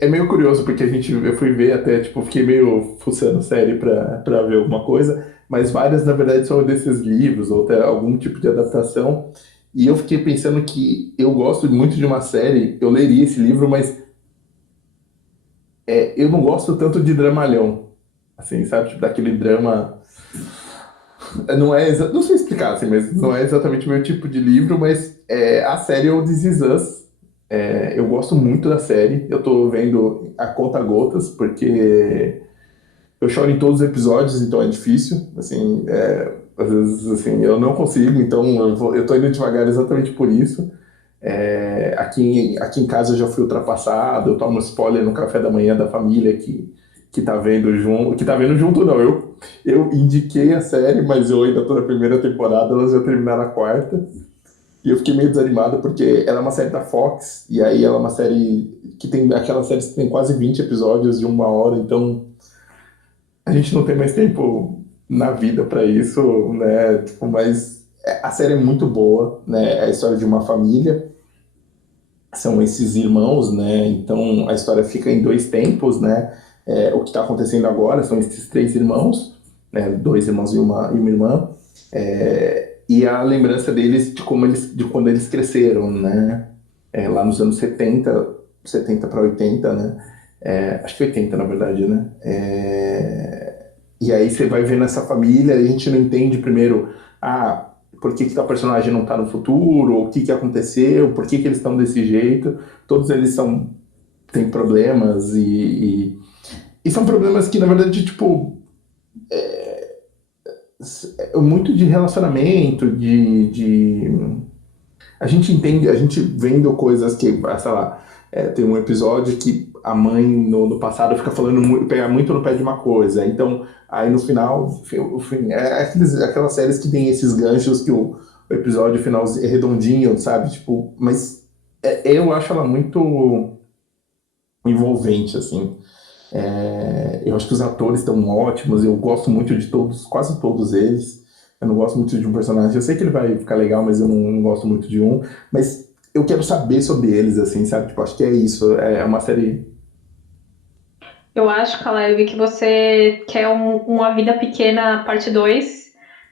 é meio curioso, porque eu fui ver até, tipo, fiquei meio fuçando série pra ver alguma coisa, mas várias, na verdade, são desses livros, ou até algum tipo de adaptação. E eu fiquei pensando que eu gosto muito de uma série, eu leria esse livro, mas eu não gosto tanto de dramalhão. Assim, sabe? Tipo, daquele drama. Não sei explicar, assim, mas não é exatamente o meu tipo de livro, mas a série é o This Is Us. Eu gosto muito da série. Eu tô vendo a conta gotas, porque eu choro em todos os episódios, então é difícil. Assim, às vezes, assim, eu não consigo, então eu tô indo devagar exatamente por isso. Aqui em casa eu já fui ultrapassado, eu tomo spoiler no café da manhã da família que tá vendo junto. Que tá vendo junto, não. Eu indiquei a série, mas eu ainda tô na primeira temporada, elas já terminaram a quarta. E eu fiquei meio desanimado porque ela é uma série da Fox, e aí ela é uma série que tem aquelas séries que tem quase 20 episódios de 1 hora, então a gente não tem mais tempo na vida para isso, né? Tipo, mas a série é muito boa, né? É a história de uma família, são esses irmãos, né? Então a história fica em dois tempos, né? O que está acontecendo agora são esses três irmãos, né? Dois irmãos e uma irmã, e a lembrança deles de quando eles cresceram, né? Lá nos anos 70 para 80, né? Acho que 80 na verdade, né? E aí você vai vendo essa família, e a gente não entende primeiro, por que tal personagem não está no futuro, o que aconteceu, por que eles estão desse jeito. Todos eles têm problemas e são problemas que, na verdade, tipo, muito de relacionamento, a gente entende, a gente vendo coisas que, sei lá, tem um episódio que a mãe no passado fica falando muito, pega muito no pé de uma coisa. Então, aí no final, enfim, aquelas séries que tem esses ganchos que o episódio final é redondinho, sabe? Tipo, mas eu acho ela muito envolvente, assim. Eu acho que os atores estão ótimos, eu gosto muito de todos, quase todos eles. Eu não gosto muito de um personagem. Eu sei que ele vai ficar legal, mas eu não gosto muito de um. Mas eu quero saber sobre eles, assim, sabe? Tipo, acho que é isso. É uma série. Eu acho, Caleb, que você quer uma vida pequena, parte 2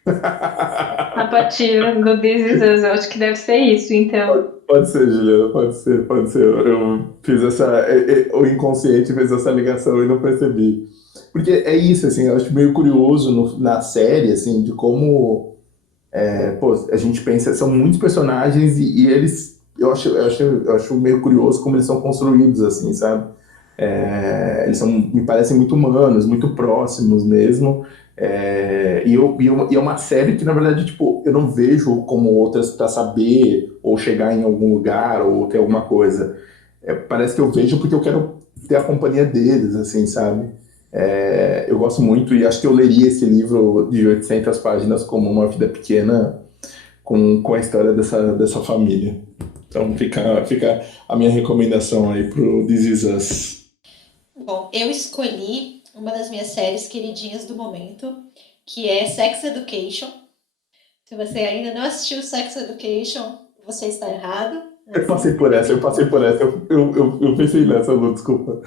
a partir do This Is Us. Eu acho que deve ser isso, então. Pode ser, Juliana, pode ser, pode ser. Eu fiz o inconsciente fez essa ligação e não percebi. Porque é isso, assim, eu acho meio curioso na série, assim, de como, pô, a gente pensa, são muitos personagens e eles, eu acho meio curioso como eles são construídos, assim, sabe? Me parecem muito humanos, muito próximos mesmo. E é uma série que, na verdade, tipo, eu não vejo como outras para saber ou chegar em algum lugar ou ter alguma coisa. Parece que eu vejo porque eu quero ter a companhia deles, assim, sabe? Eu gosto muito e acho que eu leria esse livro de 800 páginas como Uma Vida Pequena com a história dessa família. Então fica a minha recomendação aí pro This Is Us. Bom, eu escolhi uma das minhas séries queridinhas do momento, que é Sex Education. Se você ainda não assistiu Sex Education, você está errado. Eu passei por essa. Eu pensei nessa, Lu, desculpa.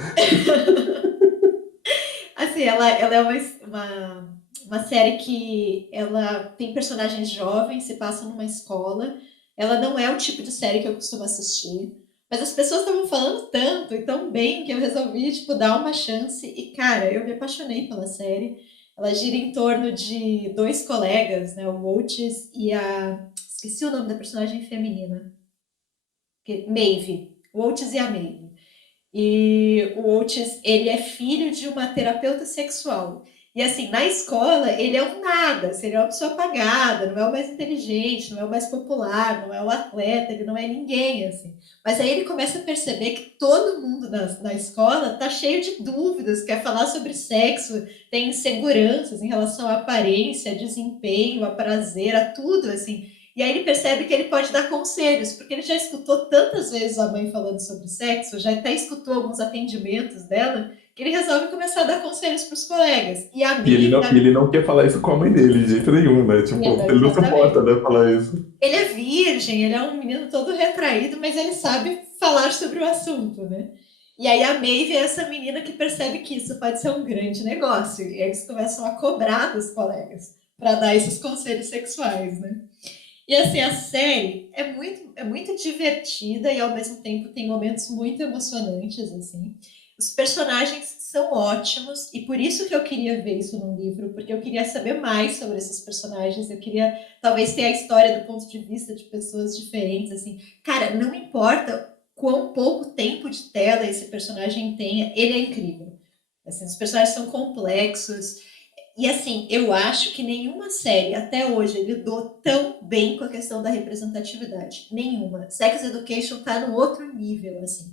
Assim, ela é uma série que ela tem personagens jovens, se passa numa escola. Ela não é o tipo de série que eu costumo assistir. Mas as pessoas estavam falando tanto e tão bem que eu resolvi, tipo, dar uma chance. E, cara, eu me apaixonei pela série. Ela gira em torno de dois colegas, né? O Oates e a... Esqueci o nome da personagem feminina. Maeve. O Oates e a Maeve. E o Otis, ele é filho de uma terapeuta sexual. E assim, na escola, ele é um nada, assim, ele é uma pessoa apagada, não é o mais inteligente, não é o mais popular, não é o atleta, ele não é ninguém, assim. Mas aí ele começa a perceber que todo mundo na escola tá cheio de dúvidas, quer falar sobre sexo, tem inseguranças em relação à aparência, a desempenho, a prazer, a tudo, assim. E aí ele percebe que ele pode dar conselhos, porque ele já escutou tantas vezes a mãe falando sobre sexo, já até escutou alguns atendimentos dela, que ele resolve começar a dar conselhos para os colegas. E a E Maeve, ele não quer falar isso com a mãe dele, de jeito nenhum, né? Tipo, ele não suporta, exatamente. né, falar isso. Ele é virgem, ele é um menino todo retraído, mas ele sabe falar sobre o assunto, né? E aí a Maeve é essa menina que percebe que isso pode ser um grande negócio. E eles começam a cobrar dos colegas para dar esses conselhos sexuais, né? E assim, a série é muito divertida e ao mesmo tempo tem momentos muito emocionantes, assim. Os personagens são ótimos e por isso que eu queria ver isso num livro, porque eu queria saber mais sobre esses personagens, eu queria talvez ter a história do ponto de vista de pessoas diferentes, assim. Cara, não importa quão pouco tempo de tela esse personagem tenha, ele é incrível. Assim, os personagens são complexos, e assim, eu acho que nenhuma série até hoje lidou tão bem com a questão da representatividade. Nenhuma. Sex Education tá no outro nível, assim.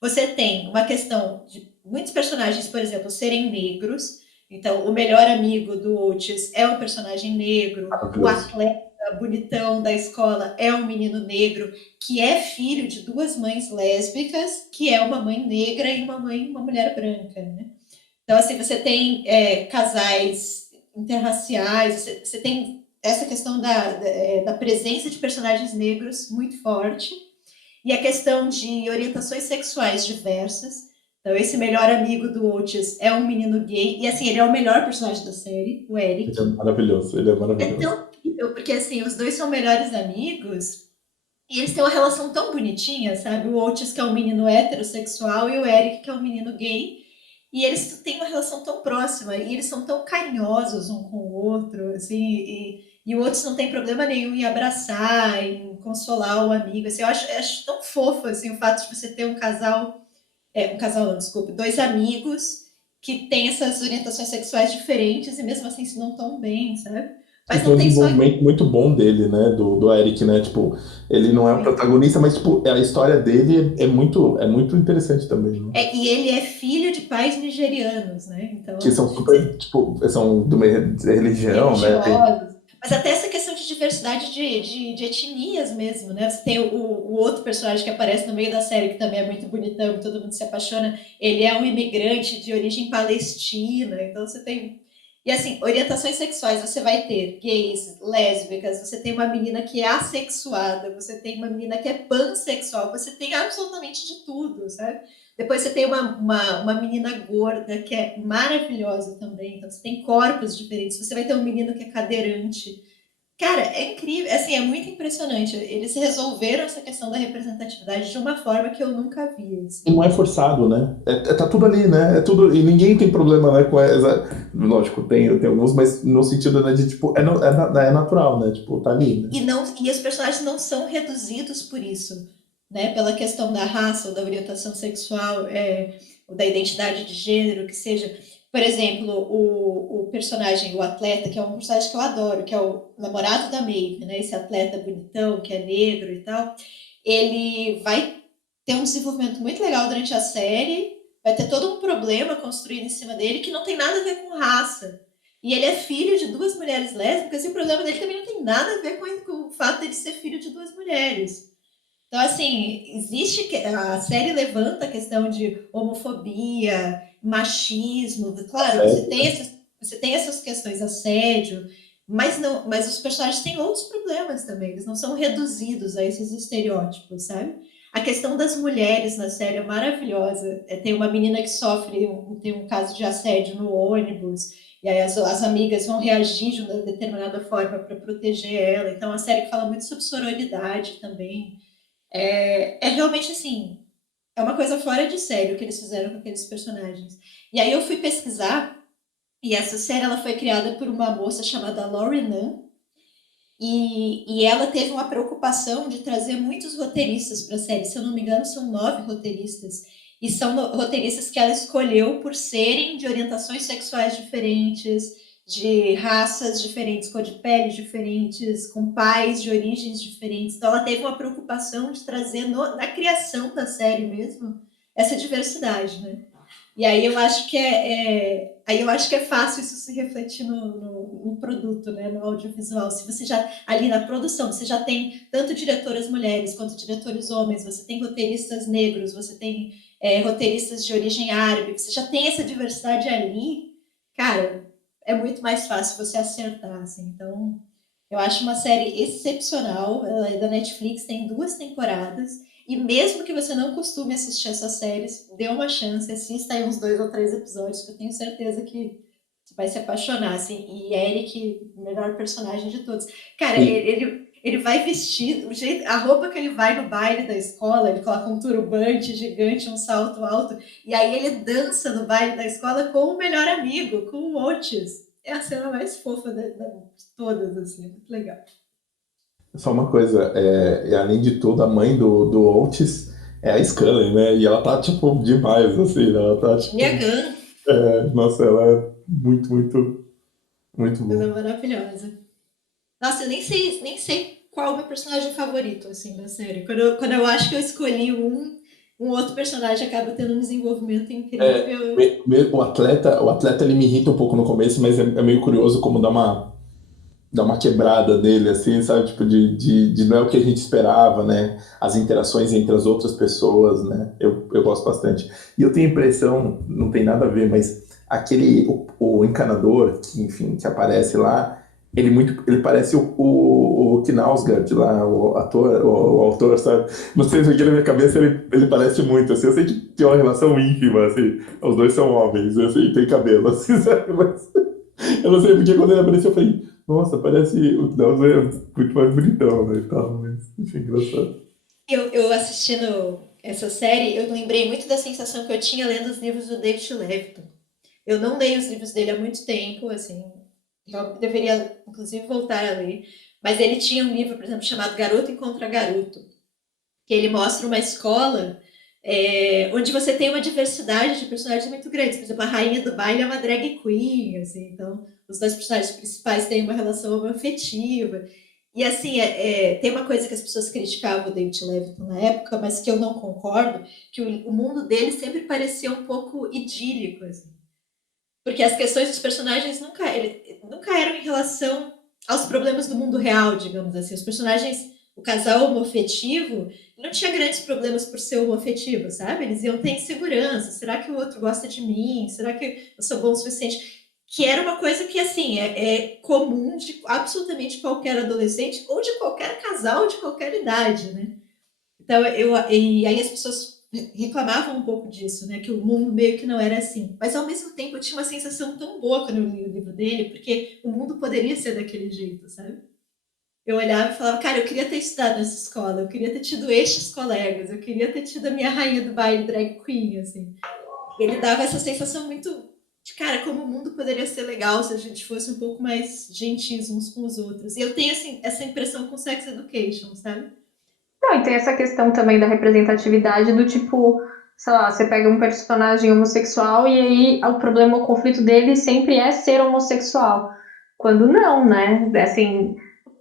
Você tem uma questão de muitos personagens, por exemplo, serem negros. Então, o melhor amigo do Otis é um personagem negro. O Maravilhoso. atleta bonitão da escola é um menino negro que é filho de duas mães lésbicas, que é uma mãe negra e uma mulher branca, né? Então, assim, você tem casais interraciais, você tem essa questão da presença de personagens negros muito forte, e a questão de orientações sexuais diversas. Então, esse melhor amigo do Otis é um menino gay, e assim, ele é o melhor personagem da série, o Ele Eric. é maravilhoso, ele é É maravilhoso. tão incrível, porque assim, os dois são melhores amigos, e eles têm uma relação tão bonitinha, sabe? O Otis, que é um menino heterossexual, e o Eric, que é um menino gay. E eles têm uma relação tão próxima, e eles são tão carinhosos um com o outro, assim, e o Otis não tem problema nenhum em abraçar, em consolar o amigo. Assim, eu acho tão fofo assim, o fato de você ter um casal não, desculpa, dois amigos que têm essas orientações sexuais diferentes e mesmo assim se não tão bem, sabe? E Mas tem não um tem só desenvolvimento muito bom dele, né? Do Eric, né? Tipo, ele não é o muito. protagonista, mas tipo, a história dele é muito interessante também, né? E ele é filho de pais nigerianos, né? Que Então, são super, tipo, são de uma religião, né? Tem, religiosos. Mas até essa questão de diversidade de etnias mesmo, né? Você tem o outro personagem que aparece no meio da série, que também é muito bonitão, todo mundo se apaixona. Ele é um imigrante de origem palestina, então você tem. E assim, orientações sexuais, você vai ter gays, lésbicas, você tem uma menina que é assexuada, você tem uma menina que é pansexual, você tem absolutamente de tudo, sabe? Depois você tem uma menina gorda que é maravilhosa também. Então você tem corpos diferentes. Você vai ter um menino que é cadeirante. Cara, é incrível. Assim, é muito impressionante. Eles resolveram essa questão da representatividade de uma forma que eu nunca vi. e Assim. não é forçado, né? Tá tudo ali, né? É tudo, e ninguém tem problema, né, com essa. Lógico, tem alguns, mas no sentido, né, de tipo, é natural, né? Tipo, tá ali, né? E os personagens não são reduzidos por isso, né? Pela questão da raça ou da orientação sexual, ou da identidade de gênero, que seja. Por exemplo, o personagem, o atleta, que é um personagem que eu adoro, que é o namorado da Maeve, né? Esse atleta bonitão, que é negro e tal, ele vai ter um desenvolvimento muito legal durante a série, vai ter todo um problema construído em cima dele que não tem nada a ver com raça. E ele é filho de duas mulheres lésbicas, e o problema dele também não tem nada a ver com o fato de ele ser filho de duas mulheres. Então, assim, existe. A série levanta a questão de homofobia, machismo. Claro, Sério. você tem essas questões, assédio, mas não, mas os personagens têm outros problemas também. Eles não são reduzidos a esses estereótipos, sabe? A questão das mulheres na série é maravilhosa. Tem uma menina que sofre, tem um caso de assédio no ônibus, e aí as amigas vão reagir de uma determinada forma para proteger ela. Então, a série fala muito sobre sororidade também. É realmente assim, é uma coisa fora de série o que eles fizeram com aqueles personagens. E aí eu fui pesquisar, e essa série ela foi criada por uma moça chamada Laurie Nunn, e ela teve uma preocupação de trazer muitos roteiristas para a série. Se eu não me engano, são 9 roteiristas. E são roteiristas que ela escolheu por serem de orientações sexuais diferentes, de raças diferentes, cor de pele diferentes, com pais de origens diferentes. Então, ela teve uma preocupação de trazer na criação da série mesmo essa diversidade, né? E aí eu acho que aí eu acho que é fácil isso se refletir no produto, né, no audiovisual. Se você já ali na produção você já tem tanto diretoras mulheres quanto diretores homens, você tem roteiristas negros, você tem roteiristas de origem árabe, você já tem essa diversidade ali, cara, é muito mais fácil você acertar, assim. Então, eu acho uma série excepcional. Ela é da Netflix, tem 2 temporadas. E mesmo que você não costume assistir essas séries, dê uma chance, assista aí uns 2 ou 3 episódios, que eu tenho certeza que você vai se apaixonar, assim. E Eric, o melhor personagem de todos. Cara, ele vai vestir, a roupa que ele vai no baile da escola, ele coloca um turbante gigante, um salto alto, e aí ele dança no baile da escola com o melhor amigo, com o Otis. É a cena mais fofa de todas, assim, muito legal. Só uma coisa, além de tudo, a mãe do Otis é a Scully, né? E ela tá, tipo, demais, assim, né? Ela tá, tipo... Megan. Nossa, ela é muito, muito, muito Ela é boa. maravilhosa. Nossa, eu nem sei qual é o meu personagem favorito, assim, da série. Quando eu acho que eu escolhi um outro personagem acaba tendo um desenvolvimento incrível. O atleta ele me irrita um pouco no começo, mas é meio curioso como dá uma quebrada nele, assim, sabe? Tipo, de não é o que a gente esperava, né? As interações entre as outras pessoas, né? Eu gosto bastante. E eu tenho a impressão, não tem nada a ver, mas o encanador, que, enfim, que aparece lá, ele parece o Knausgaard lá, o ator, o autor, sabe? Não sei se aqui na minha cabeça ele parece muito, assim. Eu sei que tem uma relação ínfima, assim. Os dois são homens, assim, tem cabelo, assim, sabe? Mas eu não sei porque quando ele apareceu eu falei, nossa, parece o Knausgaard é muito mais bonitão, né, e tal, mas enfim, engraçado. Eu assistindo essa série, eu lembrei muito da sensação que eu tinha lendo os livros do David Leviton. Eu não leio os livros dele há muito tempo, assim, eu deveria, inclusive, voltar a ler. Mas ele tinha um livro, por exemplo, chamado Garoto Encontra Garoto, que ele mostra uma escola onde você tem uma diversidade de personagens muito grande. Por exemplo, a rainha do baile é uma drag queen, assim, então os 2 personagens principais têm uma relação homoafetiva. E assim, tem uma coisa que as pessoas criticavam o David Leviton na época, mas que eu não concordo, que o mundo dele sempre parecia um pouco idílico, assim. Porque as questões dos personagens nunca eram em relação aos problemas do mundo real, digamos assim. Os personagens, o casal homoafetivo, não tinha grandes problemas por ser homoafetivo, sabe? Eles iam ter insegurança. Será que o outro gosta de mim? Será que eu sou bom o suficiente? Que era uma coisa que, assim, é comum de absolutamente qualquer adolescente ou de qualquer casal de qualquer idade, né? Então, e aí as pessoas reclamavam um pouco disso, né? Que o mundo meio que não era assim. Mas, ao mesmo tempo, eu tinha uma sensação tão boa quando eu li o livro dele, porque o mundo poderia ser daquele jeito, sabe? Eu olhava e falava, cara, eu queria ter estudado nessa escola, eu queria ter tido estes colegas, eu queria ter tido a minha rainha do baile drag queen, assim. Ele dava essa sensação muito de, cara, como o mundo poderia ser legal se a gente fosse um pouco mais gentis uns com os outros. E eu tenho, assim, essa impressão com Sex Education, sabe? Não, e tem essa questão também da representatividade do tipo, sei lá, você pega um personagem homossexual e aí o problema, o conflito dele sempre é ser homossexual. Quando não, né? Assim,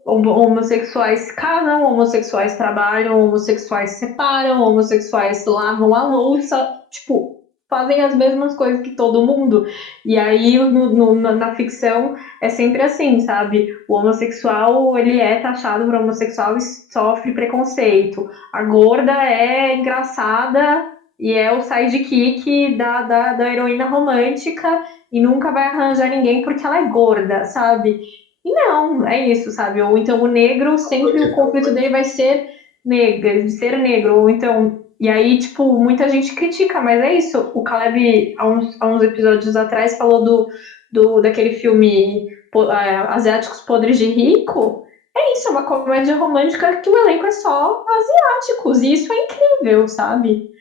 homossexuais casam, homossexuais trabalham, homossexuais se separam, homossexuais lavam a louça, tipo, fazem as mesmas coisas que todo mundo. E aí na ficção é sempre assim, sabe? O homossexual, ele é taxado por homossexual e sofre preconceito. A gorda é engraçada e é o sidekick da heroína romântica e nunca vai arranjar ninguém porque ela é gorda, sabe? E não, é isso, sabe? Ou então o negro, sempre o conflito dele vai ser ser negro, ou então. E aí, tipo, muita gente critica, mas é isso. O Caleb, há uns episódios atrás, falou daquele filme Asiáticos Podres de Rico. É isso, é uma comédia romântica que o elenco é só asiáticos, e isso é incrível, sabe?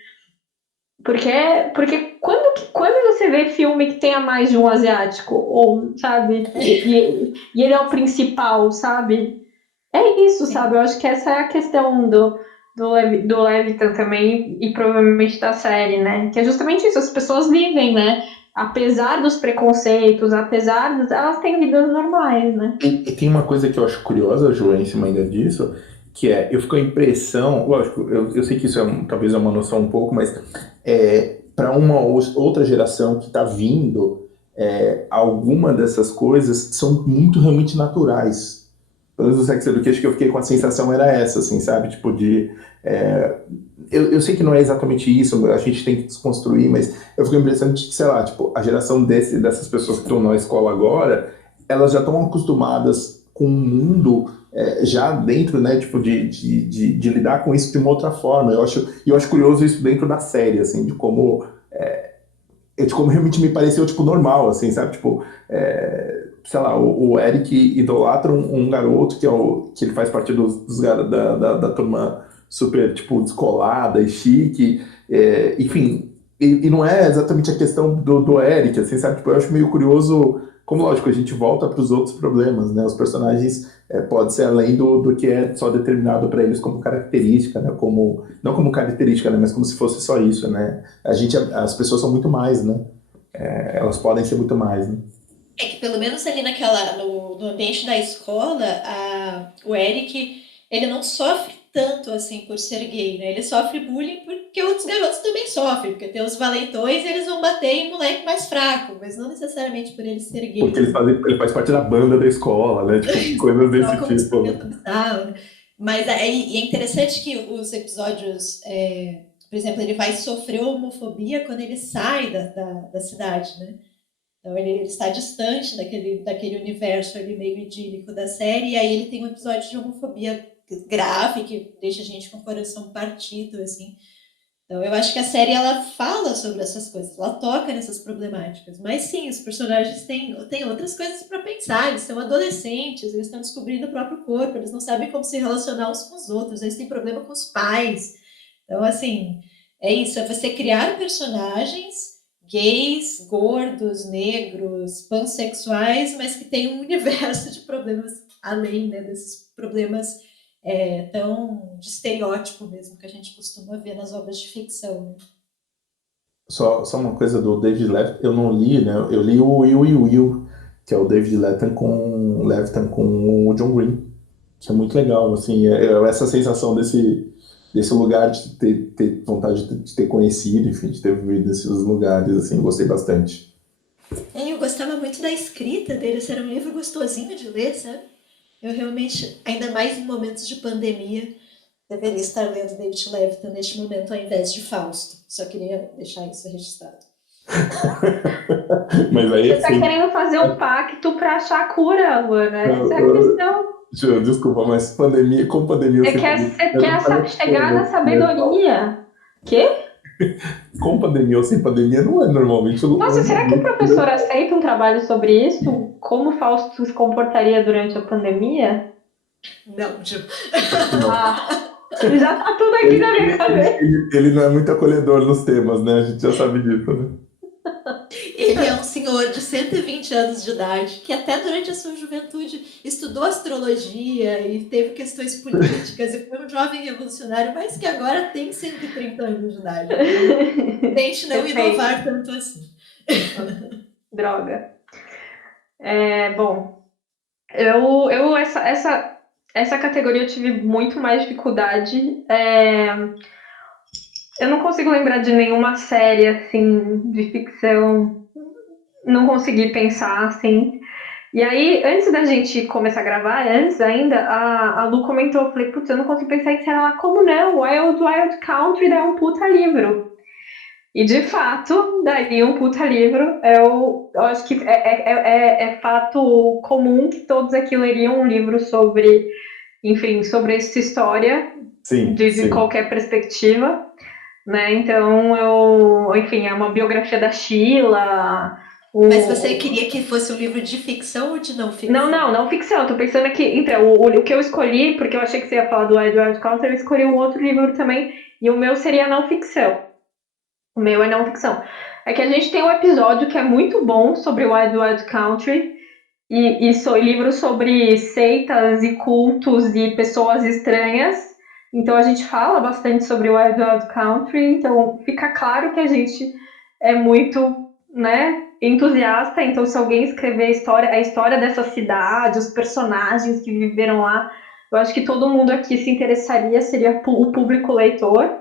Porque quando você vê filme que tenha mais de um asiático, ou, sabe? E ele é o principal, sabe? É isso, sabe? Sim. Eu acho que essa é a questão do Levitan também, e provavelmente da série, né? Que é justamente isso, as pessoas vivem, né? Apesar dos preconceitos, elas têm vidas normais, né? E tem uma coisa que eu acho curiosa, Ju, em cima ainda disso, que é, eu fico a impressão, lógico, eu sei que isso talvez é uma noção um pouco, mas para uma outra geração que está vindo, alguma dessas coisas são muito realmente naturais. Pelo menos no Sex Education que eu fiquei com a sensação era essa, assim, sabe? Tipo de... eu sei que não é exatamente isso, a gente tem que desconstruir, mas eu fico impressionado de que, sei lá, tipo, a geração dessas pessoas que estão na escola agora, elas já estão acostumadas com o mundo já dentro, né, tipo, de lidar com isso de uma outra forma. Eu acho curioso isso dentro da série, assim, de como realmente me pareceu, tipo, normal, assim, sabe? Tipo, sei lá, o Eric idolatra um garoto que ele faz parte da turma super, tipo, descolada e chique, enfim, e não é exatamente a questão do Eric, assim, sabe? Tipo, eu acho meio curioso como, lógico, a gente volta para os outros problemas, né? Os personagens pode ser além do que é só determinado para eles como característica, né? Não como característica, né? Mas como se fosse só isso, né? As pessoas são muito mais, né? Elas podem ser muito mais, né? É que pelo menos ali no ambiente da escola, o Eric, ele não sofre tanto assim por ser gay, né? Ele sofre bullying porque outros garotos também sofrem, porque tem os valentões e eles vão bater em moleque mais fraco, mas não necessariamente por ele ser gay. Porque ele faz parte da banda da escola, né? Tipo, coisas Só desse como tipo, né? instrumento bizarro, né? Mas e é interessante que os episódios, por exemplo, ele vai sofrer homofobia quando ele sai da cidade, né? Então ele está distante daquele universo ali meio idílico da série, e aí ele tem um episódio de homofobia grave que deixa a gente com o coração partido, assim. Então eu acho que a série ela fala sobre essas coisas, ela toca nessas problemáticas. Mas sim, os personagens têm outras coisas para pensar, eles são adolescentes, eles estão descobrindo o próprio corpo, eles não sabem como se relacionar uns com os outros, eles têm problema com os pais. Então, assim, é isso, é você criar personagens gays, gordos, negros, pansexuais, mas que tem um universo de problemas além, né, desses problemas tão de estereótipo mesmo que a gente costuma ver nas obras de ficção. Né? Só uma coisa do David Levitan, eu não li, né? Eu li o Will, que é o David Levitan com o John Green, que é muito legal, assim, essa sensação desse lugar de ter vontade de ter conhecido, enfim, de ter vivido nesses lugares, assim, eu gostei bastante. Eu gostava muito da escrita dele, esse era um livro gostosinho de ler, sabe? Eu realmente, ainda mais em momentos de pandemia, deveria estar lendo David Levitan neste momento ao invés de Fausto. Só queria deixar isso registrado. Mas aí, Você tá assim, querendo fazer um pacto pra achar a cura, Luana? Essa é a questão. desculpa, mas com pandemia ou Você sem quer, pandemia, você eu quer não falei chegar na sabedoria. Quê? com pandemia ou sem pandemia não é normalmente Nossa, um será que o momento. professor aceita um trabalho sobre isso? Como Fausto se comportaria durante a pandemia? Não, Gil. Não. Ah, já tá tudo aqui Ele, na minha ele, cabeça. ele não é muito acolhedor nos temas, né? A gente já sabe disso, né? Ele é um senhor de 120 anos de idade que até durante a sua juventude estudou astrologia e teve questões políticas e foi um jovem revolucionário, mas que agora tem 130 anos de idade. Tente não inovar tanto assim. Droga. Bom, essa categoria eu tive muito mais dificuldade. Eu não consigo lembrar de nenhuma série assim de ficção. Não consegui pensar assim. E aí, antes da gente começar a gravar, antes ainda, a Lu comentou, eu falei, putz, eu não consigo pensar em série lá, como não? Wild Country dá um puta livro. E de fato, daí um puta livro. Eu acho que é fato comum que todos aqui leriam um livro sobre, enfim, sobre essa história Sim, de sim. qualquer perspectiva, né? Então, enfim, é uma biografia da Sheila. Mas você queria que fosse um livro de ficção ou de não ficção? Não ficção. Eu tô pensando aqui. Então, o que eu escolhi, porque eu achei que você ia falar do Wild Country, eu escolhi um outro livro também. E o meu seria não ficção. O meu é não ficção. É que a gente tem um episódio que é muito bom sobre o Wild Country e livros sobre seitas e cultos e pessoas estranhas. Então a gente fala bastante sobre o Wild Wild Country, então fica claro que a gente é muito, né, entusiasta. Então se alguém escrever a história dessa cidade, os personagens que viveram lá, eu acho que todo mundo aqui se interessaria, seria o público leitor.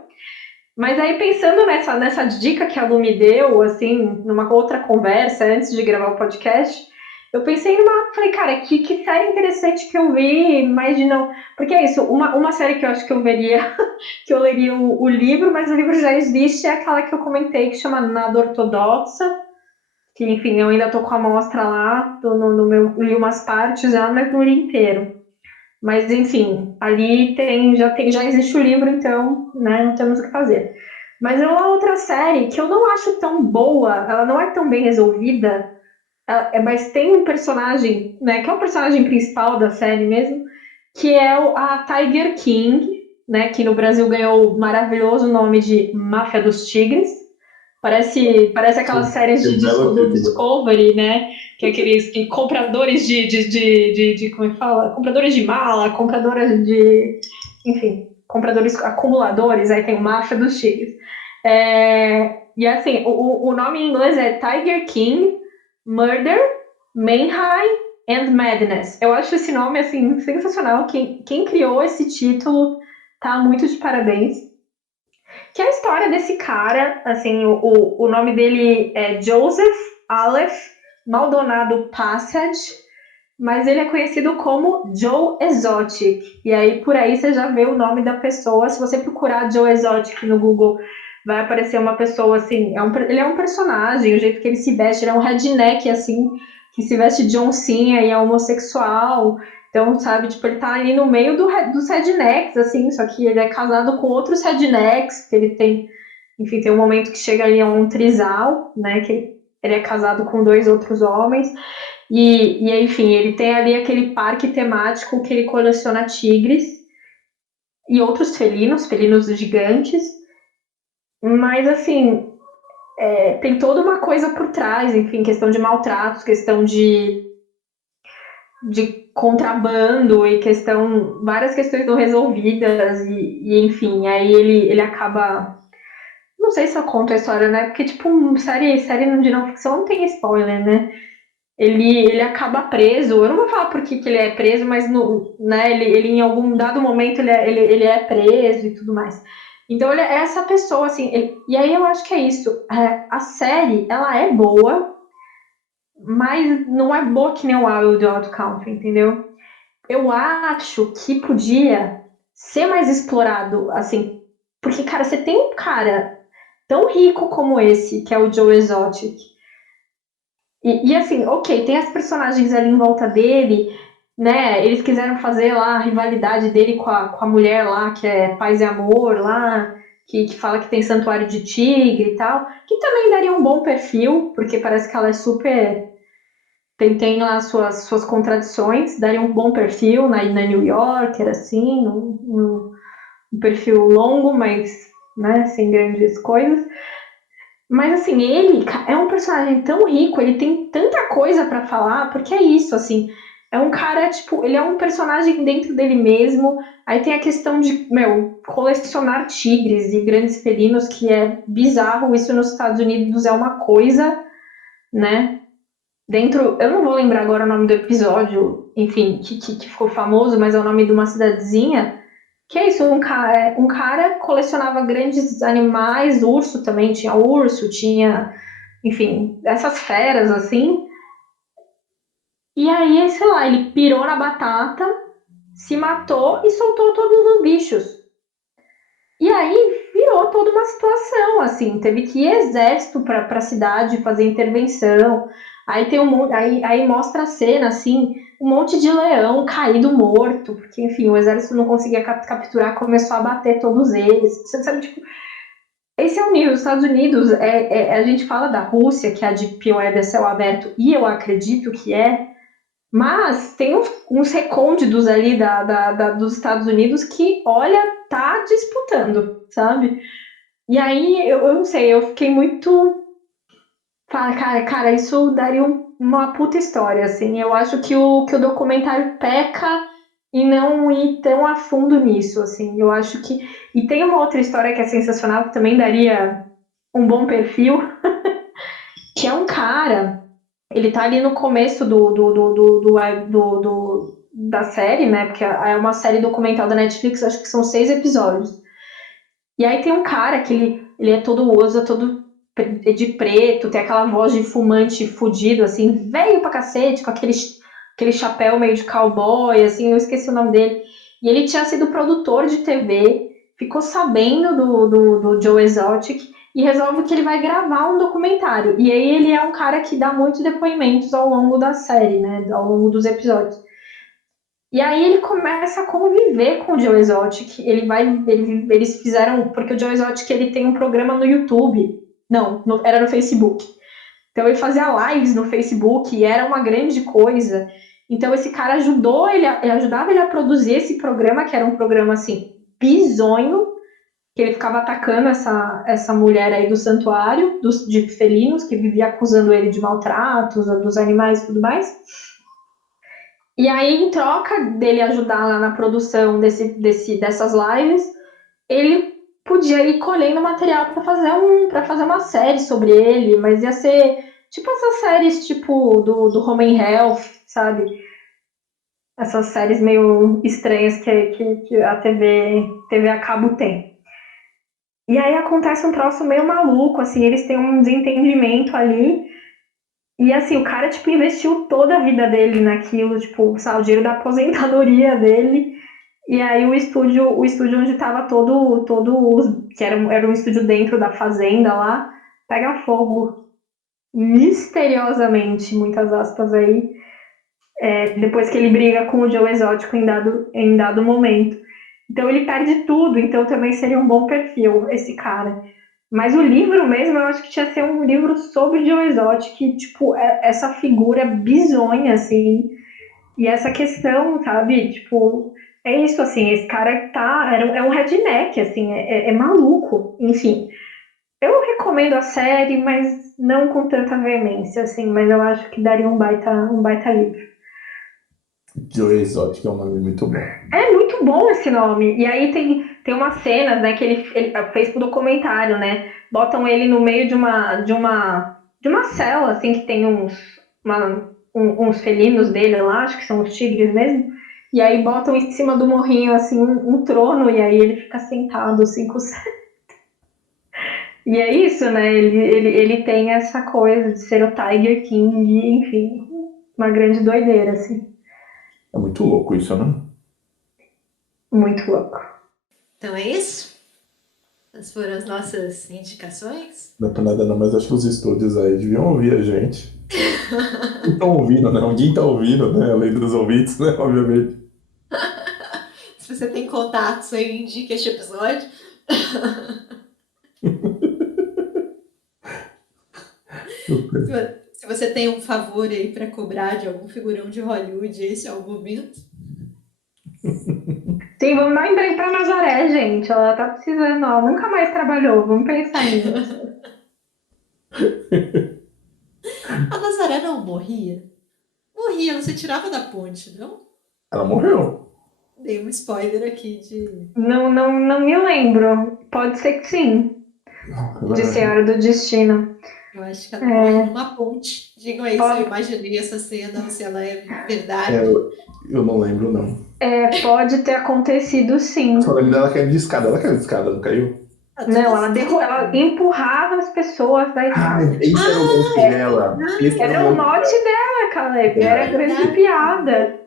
Mas aí pensando nessa dica que a Lu me deu, assim, numa outra conversa antes de gravar o podcast, eu pensei falei, cara, que série interessante que eu vi, mas de não. Porque é isso, uma série que eu acho que eu veria, que eu leria o livro, mas o livro já existe, é aquela que eu comentei, que chama Nada Ortodoxa, que enfim, eu ainda tô com a amostra lá, tô no meu, li umas partes já, mas não li inteiro. Mas enfim, ali já existe o livro, então, né, não temos o que fazer. Mas é uma outra série que eu não acho tão boa, ela não é tão bem resolvida, mas tem um personagem, né, que é o personagem principal da série mesmo, que é a Tiger King, né, que no Brasil ganhou o maravilhoso nome de Máfia dos Tigres. Parece aquelas séries Que belo do título. Discovery, né? Que é aqueles compradores como é que fala? Compradores de mala, compradores de. Enfim, compradores acumuladores, aí tem o Máfia dos Tigres. E assim, o nome em inglês é Tiger King, Murder, Mayhem and Madness. Eu acho esse nome assim sensacional. Quem criou esse título tá muito de parabéns. Que é a história desse cara, assim, o nome dele é Joseph Aleph Maldonado Passage, mas ele é conhecido como Joe Exotic. E aí, por aí, você já vê o nome da pessoa. Se você procurar Joe Exotic no Google, vai aparecer uma pessoa, assim, ele é um personagem, o jeito que ele se veste, ele é um redneck, assim, que se veste de oncinha e é homossexual. Então, sabe, tipo, ele tá ali no meio dos rednecks, assim, só que ele é casado com outros rednecks, porque ele tem, enfim, tem um momento que chega ali a um trisal, né, que ele é casado com dois outros homens, enfim, ele tem ali aquele parque temático que ele coleciona tigres e outros felinos gigantes, mas assim, tem toda uma coisa por trás, enfim, questão de maltratos, questão de contrabando e várias questões não resolvidas enfim, aí ele acaba, não sei se eu conto a história, né, porque tipo, série de não ficção não tem spoiler, né, ele acaba preso. Eu não vou falar por que ele é preso, mas né, ele em algum dado momento ele é preso e tudo mais. Então ele é essa pessoa, assim. E aí eu acho que é isso. A série, ela é boa, mas não é boa que nem o Wild Wild Country, entendeu? Eu acho que podia ser mais explorado, assim. Porque, cara, você tem um cara tão rico como esse, que é o Joe Exotic, assim, ok, tem as personagens ali em volta dele, né? Eles quiseram fazer lá a rivalidade dele com a mulher lá, que é Paz e Amor lá, que fala que tem santuário de tigre e tal, que também daria um bom perfil, porque parece que ela é super. Tem lá suas contradições, daria um bom perfil na New Yorker, assim, um perfil longo, mas né, sem grandes coisas. Mas assim, ele é um personagem tão rico, ele tem tanta coisa pra falar, porque é isso, assim, é um cara, tipo, ele é um personagem dentro dele mesmo. Aí tem a questão de, colecionar tigres e grandes felinos, que é bizarro. Isso nos Estados Unidos é uma coisa, né? Eu não vou lembrar agora o nome do episódio, enfim, que ficou famoso, mas é o nome de uma cidadezinha. Que é isso, um cara colecionava grandes animais, urso também, tinha urso, tinha, enfim, essas feras assim. E aí, sei lá, ele pirou na batata, se matou e soltou todos os bichos. E aí virou toda uma situação, assim, teve que ir exército para a cidade fazer intervenção. Aí tem aí mostra a cena assim, um monte de leão caído morto, porque enfim, o exército não conseguia capturar, começou a bater todos eles. Você sabe, tipo, esse é o nível. Os Estados Unidos, a gente fala da Rússia, que é a Deep Web é céu aberto, e eu acredito que mas tem uns recônditos ali dos Estados Unidos que, olha, tá disputando, sabe? E aí, eu não sei, eu fiquei muito. Cara, isso daria uma puta história, assim. Eu acho que o documentário peca e não ir tão a fundo nisso, assim. Eu acho que. E tem uma outra história que é sensacional, que também daria um bom perfil, que é um cara. Ele tá ali no começo da série, né? Porque é uma série documental da Netflix, acho que são 6 episódios. E aí tem um cara que ele é todo usa todo de preto, tem aquela voz de fumante fudido, assim, velho pra cacete, com aquele chapéu meio de cowboy, assim, eu esqueci o nome dele. E ele tinha sido produtor de TV, ficou sabendo do Joe Exotic e resolve que ele vai gravar um documentário. E aí ele é um cara que dá muitos depoimentos ao longo da série, né, ao longo dos episódios. E aí ele começa a conviver com o Joe Exotic. Eles fizeram, porque o Joe Exotic ele tem um programa no YouTube. Não, era no Facebook. Então ele fazia lives no Facebook e era uma grande coisa. Então esse cara ele ajudava ele a produzir esse programa, que era um programa assim, bizonho, que ele ficava atacando essa mulher aí do santuário, de felinos, que vivia acusando ele de maltratos, dos animais e tudo mais. E aí, em troca dele ajudar lá na produção dessas lives, ele podia ir colhendo material para fazer uma série sobre ele, mas ia ser tipo essas séries tipo do Home and Health, sabe? Essas séries meio estranhas que a TV a cabo tem. E aí acontece um troço meio maluco, assim, eles têm um desentendimento ali. E assim, o cara, tipo, investiu toda a vida dele naquilo, tipo, sabe, o dinheiro da aposentadoria dele. E aí o estúdio onde tava que era um estúdio dentro da fazenda lá, pega fogo misteriosamente, muitas aspas aí, depois que ele briga com o Joe Exótico em dado momento. Então ele perde tudo, então também seria um bom perfil esse cara. Mas o livro mesmo, eu acho que tinha que ser um livro sobre Joe Exotic, que, tipo, essa figura bizonha, assim, e essa questão, sabe? Tipo, é isso, assim, esse cara é um redneck, assim, é maluco, enfim. Eu recomendo a série, mas não com tanta veemência, assim, mas eu acho que daria um baita livro. Joe Exotic é um nome muito bom. É muito bom esse nome. E aí tem umas cenas, né, que ele fez pro documentário, né? Botam ele no meio de uma cela, assim, que tem uns felinos dele lá, acho que são os tigres mesmo. E aí botam em cima do morrinho, assim, um trono, e aí ele fica sentado, assim, com os... E é isso, né? Ele tem essa coisa de ser o Tiger King, e, enfim, uma grande doideira, assim. É muito louco isso, né? Muito louco. Então é isso? Essas foram as nossas indicações. Não é pra nada não, mas acho que os estúdios aí deviam ouvir a gente. Estão ouvindo, né? Alguém tá ouvindo, né? Além dos ouvintes, né? Obviamente. Se você tem contatos aí, indique este episódio. Se você tem um favor aí para cobrar de algum figurão de Hollywood, esse é o momento. Sim, vamos dar um emprego pra Nazaré, gente. Ela tá precisando, ó. Nunca mais trabalhou. Vamos pensar nisso. A Nazaré não morria? Morria, não se tirava da ponte, não? Ela morreu. Dei um spoiler aqui de. Não, não, não me lembro. Pode ser que sim. De Senhora do Destino. Eu acho que ela morre numa ponte. Digam aí se eu Pode, imaginei essa cena ou se ela é É, verdade. eu não lembro, não. pode ter acontecido, sim. Só lembro dela caindo de escada. Ela caiu de escada, não caiu? Não, ela empurrava as pessoas da Ah, escada. esse era o mote dela. Esse Era o mote dela, Caleb. Era grande piada.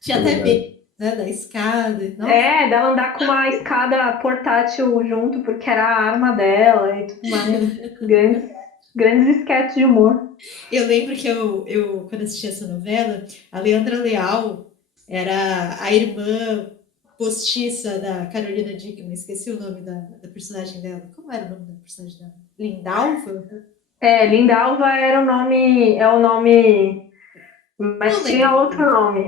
Tinha É até verdade. medo, né, da escada. Nossa. Dela andar com uma escada portátil junto, porque era a arma dela e tudo mais. Grandes esquetes de humor. Eu lembro que quando assisti essa novela, a Leandra Leal era a irmã postiça da Carolina Dickman. Esqueci o nome da personagem dela. Como era o nome da personagem dela? Lindalva? Lindalva é o nome, Não mas tinha lembro. outro nome.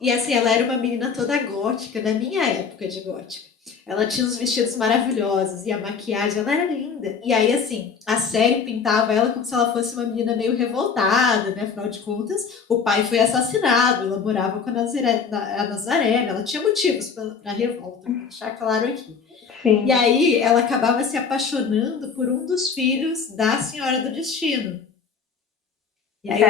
E assim, ela era uma menina toda gótica, na minha época de gótica. Ela tinha uns vestidos maravilhosos e a maquiagem, ela era linda. E aí, assim, a série pintava ela como se ela fosse uma menina meio revoltada, né? Afinal de contas, o pai foi assassinado, ela morava com a Nazaré, né? Ela tinha motivos para revolta, vou deixar claro aqui. Sim. E aí, ela acabava se apaixonando por um dos filhos da Senhora do Destino. E aí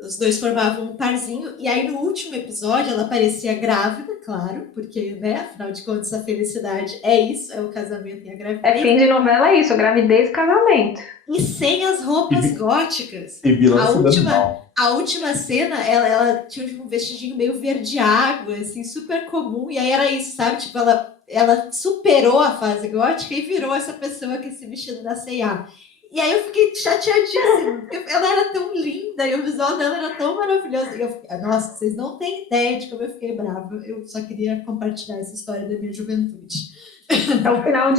os dois formavam um parzinho, e aí no último episódio ela parecia grávida, claro, porque, né, afinal de contas a felicidade é isso, é o casamento e a gravidez. Fim de novela é isso, gravidez e casamento. E sem as roupas góticas. E vilã se dando mal. A última cena, ela tinha um vestidinho meio verde água, assim, super comum, e aí era isso, sabe? Tipo, ela superou a fase gótica e virou essa pessoa que se vestindo da C&A. E aí eu fiquei chateadíssima, porque ela era tão linda e o visual dela era tão maravilhoso. E eu fiquei, nossa, vocês não têm ideia de como eu fiquei brava. Eu só queria compartilhar essa história da minha juventude. É o final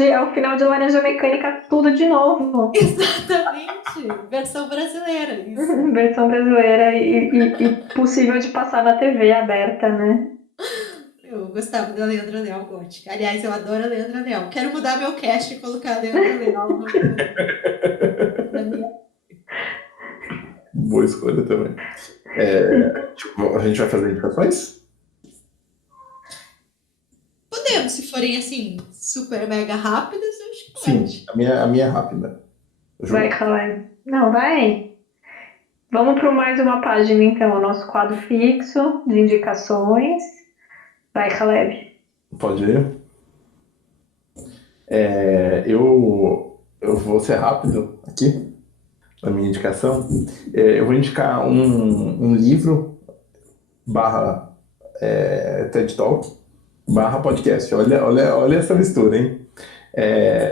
de Laranja Mecânica, tudo de novo. Exatamente, versão brasileira. Isso. Versão brasileira e possível de passar na TV aberta, né? Eu gostava da Leandra Leal gótica. Aliás, eu adoro a Leandra Leal. Quero mudar meu cast e colocar a Leandra Leal na minha. Boa escolha também. Tipo, a gente vai fazer indicações? Podemos, se forem assim, super mega rápidas, eu acho que Sim, pode. a minha é rápida. Vai, Caleb. Não, vai. Vamos para mais uma página, então. O nosso quadro fixo de indicações. Vai, Caleb. Pode ir? Eu vou ser rápido aqui na minha indicação. Eu vou indicar um livro barra TED Talk barra podcast. Olha essa mistura, hein?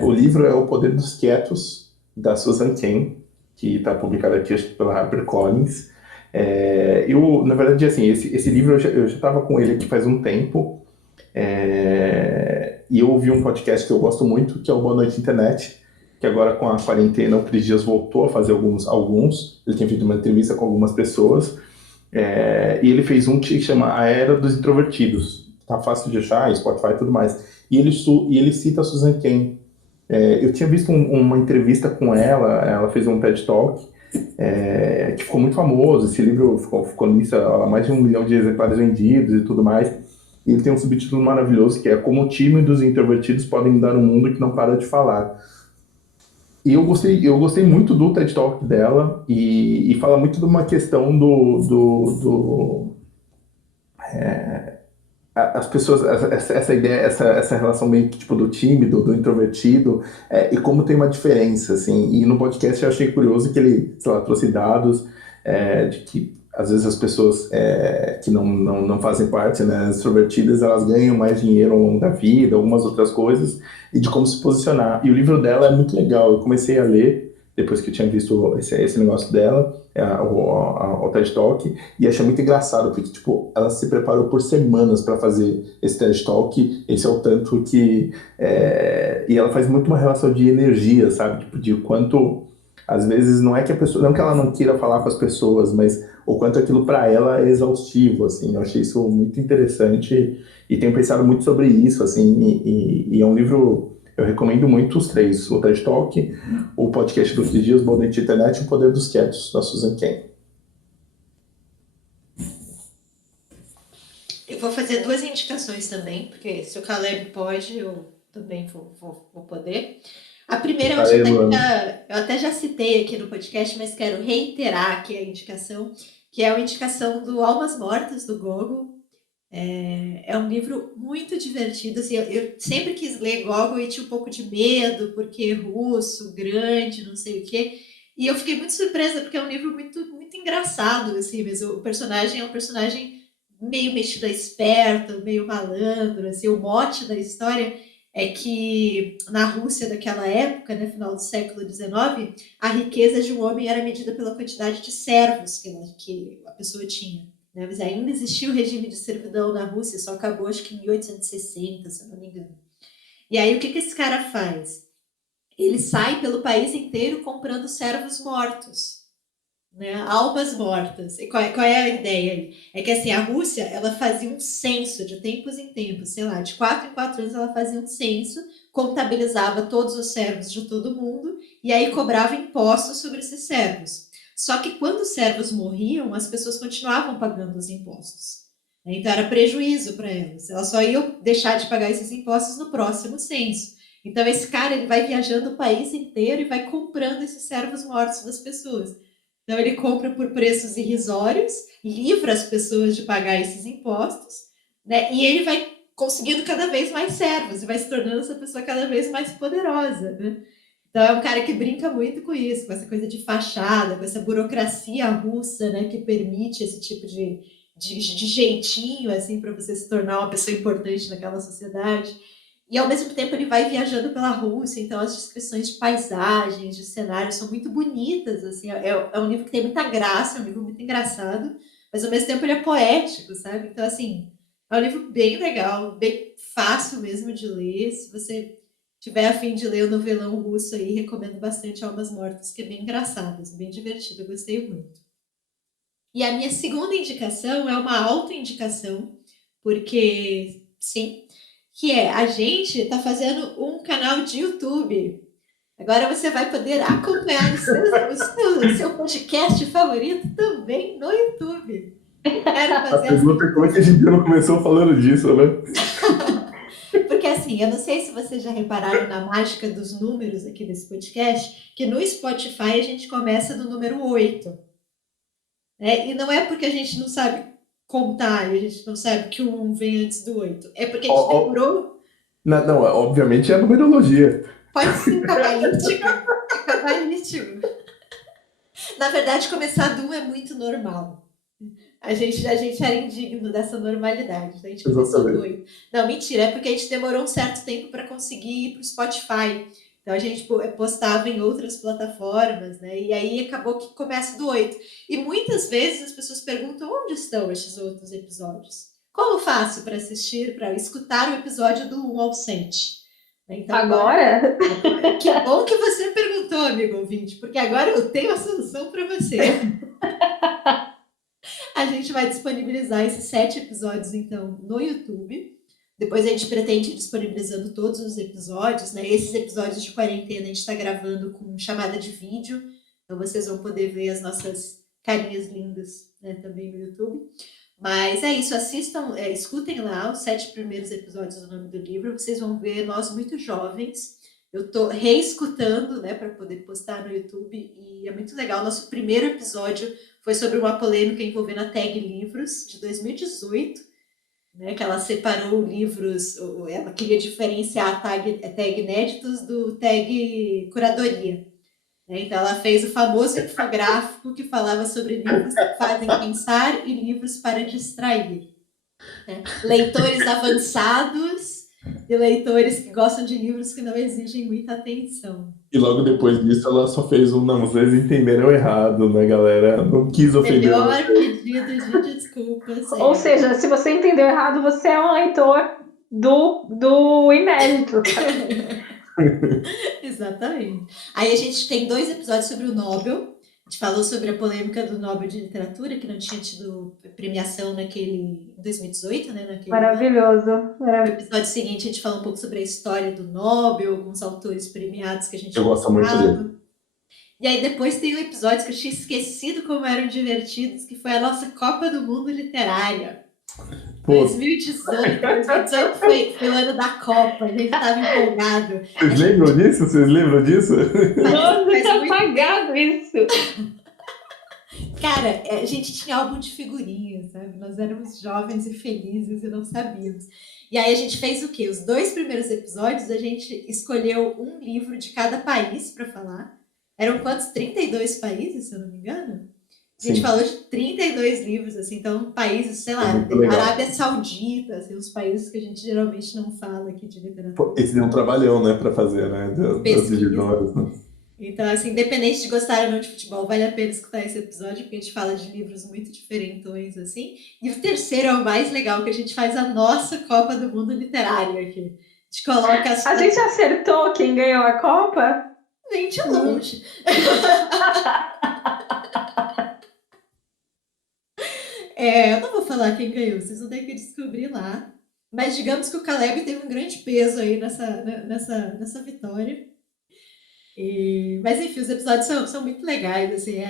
O livro é O Poder dos Quietos, da Susan Cain, que está publicado aqui acho que pela HarperCollins. Na verdade, assim, esse livro eu já estava com ele aqui faz um tempo. E eu ouvi um podcast que eu gosto muito, que é o Boa Noite Internet, que agora com a quarentena o Cris Dias voltou a fazer alguns. Ele tinha feito uma entrevista com algumas pessoas. E ele fez um que chama A Era dos Introvertidos. Tá fácil de achar, Spotify e tudo mais. E ele cita a Susan Cain. Eu tinha visto uma entrevista com ela fez um TED Talk, que ficou muito famoso. Esse livro ficou nisso, mais de 1 milhão de exemplares vendidos e tudo mais. E ele tem um subtítulo maravilhoso, que é Como tímidos e introvertidos podem mudar um mundo que não para de falar. E eu gostei muito do TED Talk dela, e fala muito de uma questão as pessoas, essa ideia, essa relação meio que tipo do tímido, do introvertido, e como tem uma diferença, assim. E no podcast eu achei curioso que ele, sei lá, trouxe dados de que às vezes as pessoas que não fazem parte, né, as extrovertidas, elas ganham mais dinheiro ao longo da vida, algumas outras coisas, e de como se posicionar. E o livro dela é muito legal. Eu comecei a ler depois que eu tinha visto esse negócio dela, o TED Talk, e achei muito engraçado, porque, tipo, ela se preparou por semanas para fazer esse TED Talk. Esse é o tanto que... e ela faz muito uma relação de energia, sabe? Tipo, de quanto... Às vezes não é que a pessoa... Não que ela não queira falar com as pessoas, mas o quanto aquilo para ela é exaustivo, assim. Eu achei isso muito interessante e tenho pensado muito sobre isso, assim. E é um livro... Eu recomendo muito os três, o TED Talk, o podcast do Cris Dias, Boa Noite Internet e o Poder dos Quietos, da Susan Cain. Eu vou fazer 2 indicações também, porque se o Caleb pode, eu também vou poder. A primeira eu até já citei aqui no podcast, mas quero reiterar aqui a indicação, que é a indicação do Almas Mortas, do Gogol. É um livro muito divertido, assim, eu sempre quis ler Gogol e tinha um pouco de medo, porque russo, grande, não sei o quê, e eu fiquei muito surpresa, porque é um livro muito, muito engraçado, assim, mas o personagem é um personagem meio metido a esperto, meio malandro, assim, o mote da história é que na Rússia daquela época, né, final do século XIX, a riqueza de um homem era medida pela quantidade de servos que a pessoa tinha. Mas ainda existia o regime de servidão na Rússia, só acabou acho que em 1860, se eu não me engano. E aí o que esse cara faz? Ele sai pelo país inteiro comprando servos mortos. né? Almas mortas. E qual é a ideia aí? É que assim, a Rússia, ela fazia um censo de tempos em tempos, sei lá, de 4 em 4 anos ela fazia um censo, contabilizava todos os servos de todo mundo e aí cobrava impostos sobre esses servos. Só que quando os servos morriam, as pessoas continuavam pagando os impostos. Então era prejuízo para elas. Elas só iam deixar de pagar esses impostos no próximo censo. Então esse cara ele vai viajando o país inteiro e vai comprando esses servos mortos das pessoas. Então ele compra por preços irrisórios, livra as pessoas de pagar esses impostos, né? E ele vai conseguindo cada vez mais servos e vai se tornando essa pessoa cada vez mais poderosa, né? Então é um cara que brinca muito com isso, com essa coisa de fachada, com essa burocracia russa, né, que permite esse tipo de jeitinho assim para você se tornar uma pessoa importante naquela sociedade. E ao mesmo tempo ele vai viajando pela Rússia, então as descrições de paisagens, de cenários são muito bonitas, assim, é um livro que tem muita graça, é um livro muito engraçado, mas ao mesmo tempo ele é poético, sabe? Então, assim, é um livro bem legal, bem fácil mesmo de ler. Se você tiver a fim de ler o novelão russo aí, recomendo bastante Almas Mortas, que é bem engraçado, assim, bem divertido, eu gostei muito. E a minha segunda indicação é uma autoindicação, porque, sim, que é a gente está fazendo um canal de YouTube. Agora você vai poder acompanhar o seu podcast favorito também no YouTube. Quero fazer A pergunta é como é que a gente não começou falando disso, né? Porque assim, eu não sei se vocês já repararam na mágica dos números aqui desse podcast, que no Spotify a gente começa do número 8. Né? E não é porque a gente não sabe contar, e a gente não sabe que o 1 vem antes do 8. É porque a gente demorou. Não, obviamente é a numerologia. Pode ser cabalístico. É cabalístico. Na verdade, começar do 1 é muito normal. A gente era indigno dessa normalidade. A gente começou do 8. Não, mentira, é porque a gente demorou um certo tempo para conseguir ir para o Spotify. Então a gente postava em outras plataformas, né? E aí acabou que começa do 8. E muitas vezes as pessoas perguntam onde estão esses outros episódios? Como faço para assistir, para escutar o episódio do 1 ao 7? Então, agora? Que bom que você perguntou, amigo ouvinte, porque agora eu tenho a solução para você. A gente vai disponibilizar esses 7 episódios, então, no YouTube. Depois a gente pretende ir disponibilizando todos os episódios, né? Esses episódios de quarentena a gente está gravando com chamada de vídeo, então vocês vão poder ver as nossas carinhas lindas, né, também no YouTube. Mas é isso, assistam, escutem lá os 7 primeiros episódios do Nome do Livro, vocês vão ver nós muito jovens. Eu tô reescutando, né, para poder postar no YouTube, e é muito legal. Nosso primeiro episódio foi sobre uma polêmica envolvendo a Tag Livros, de 2018, né, que ela separou livros, ela queria diferenciar a tag inéditos do tag curadoria. Então ela fez o famoso infográfico que falava sobre livros que fazem pensar e livros para distrair. Né? Leitores avançados e leitores que gostam de livros que não exigem muita atenção. E logo depois disso ela só fez não, vocês entenderam errado, né, galera? Não quis ofender. Melhor pedido de desculpas. Ou seja, se você entendeu errado, você é um leitor do inédito. Exatamente. Aí a gente tem 2 episódios sobre o Nobel. A gente falou sobre a polêmica do Nobel de Literatura, que não tinha tido premiação naquele 2018, né? Maravilhoso. No episódio seguinte, a gente fala um pouco sobre a história do Nobel, alguns autores premiados que a gente... Eu gosto muito dele. E aí depois tem um episódio que eu tinha esquecido como eram divertidos, que foi a nossa Copa do Mundo Literária. 2018 foi o ano da Copa, a gente estava empolgado. Vocês lembram disso? Nossa, tá apagado isso. Cara, a gente tinha álbum de figurinhas, sabe? Nós éramos jovens e felizes e não sabíamos. E aí a gente fez o quê? Os 2 primeiros episódios a gente escolheu um livro de cada país para falar. Eram quantos? 32 países, se eu não me engano? A gente falou de 32 livros, assim, então países, sei lá, Arábia Saudita, assim, os países que a gente geralmente não fala aqui de literatura. Esse é um trabalhão, né, para fazer, né, das divisórias, né? Então, assim, independente de gostar ou não de futebol, vale a pena escutar esse episódio, porque a gente fala de livros muito diferentões, assim. E o terceiro é o mais legal, que a gente faz a nossa Copa do Mundo Literária aqui. A gente coloca A gente acertou quem ganhou a Copa? Nem de longe. Eu não vou falar quem ganhou, vocês vão ter que descobrir lá. Mas digamos que o Caleb teve um grande peso aí nessa vitória. Mas enfim, os episódios são muito legais, assim,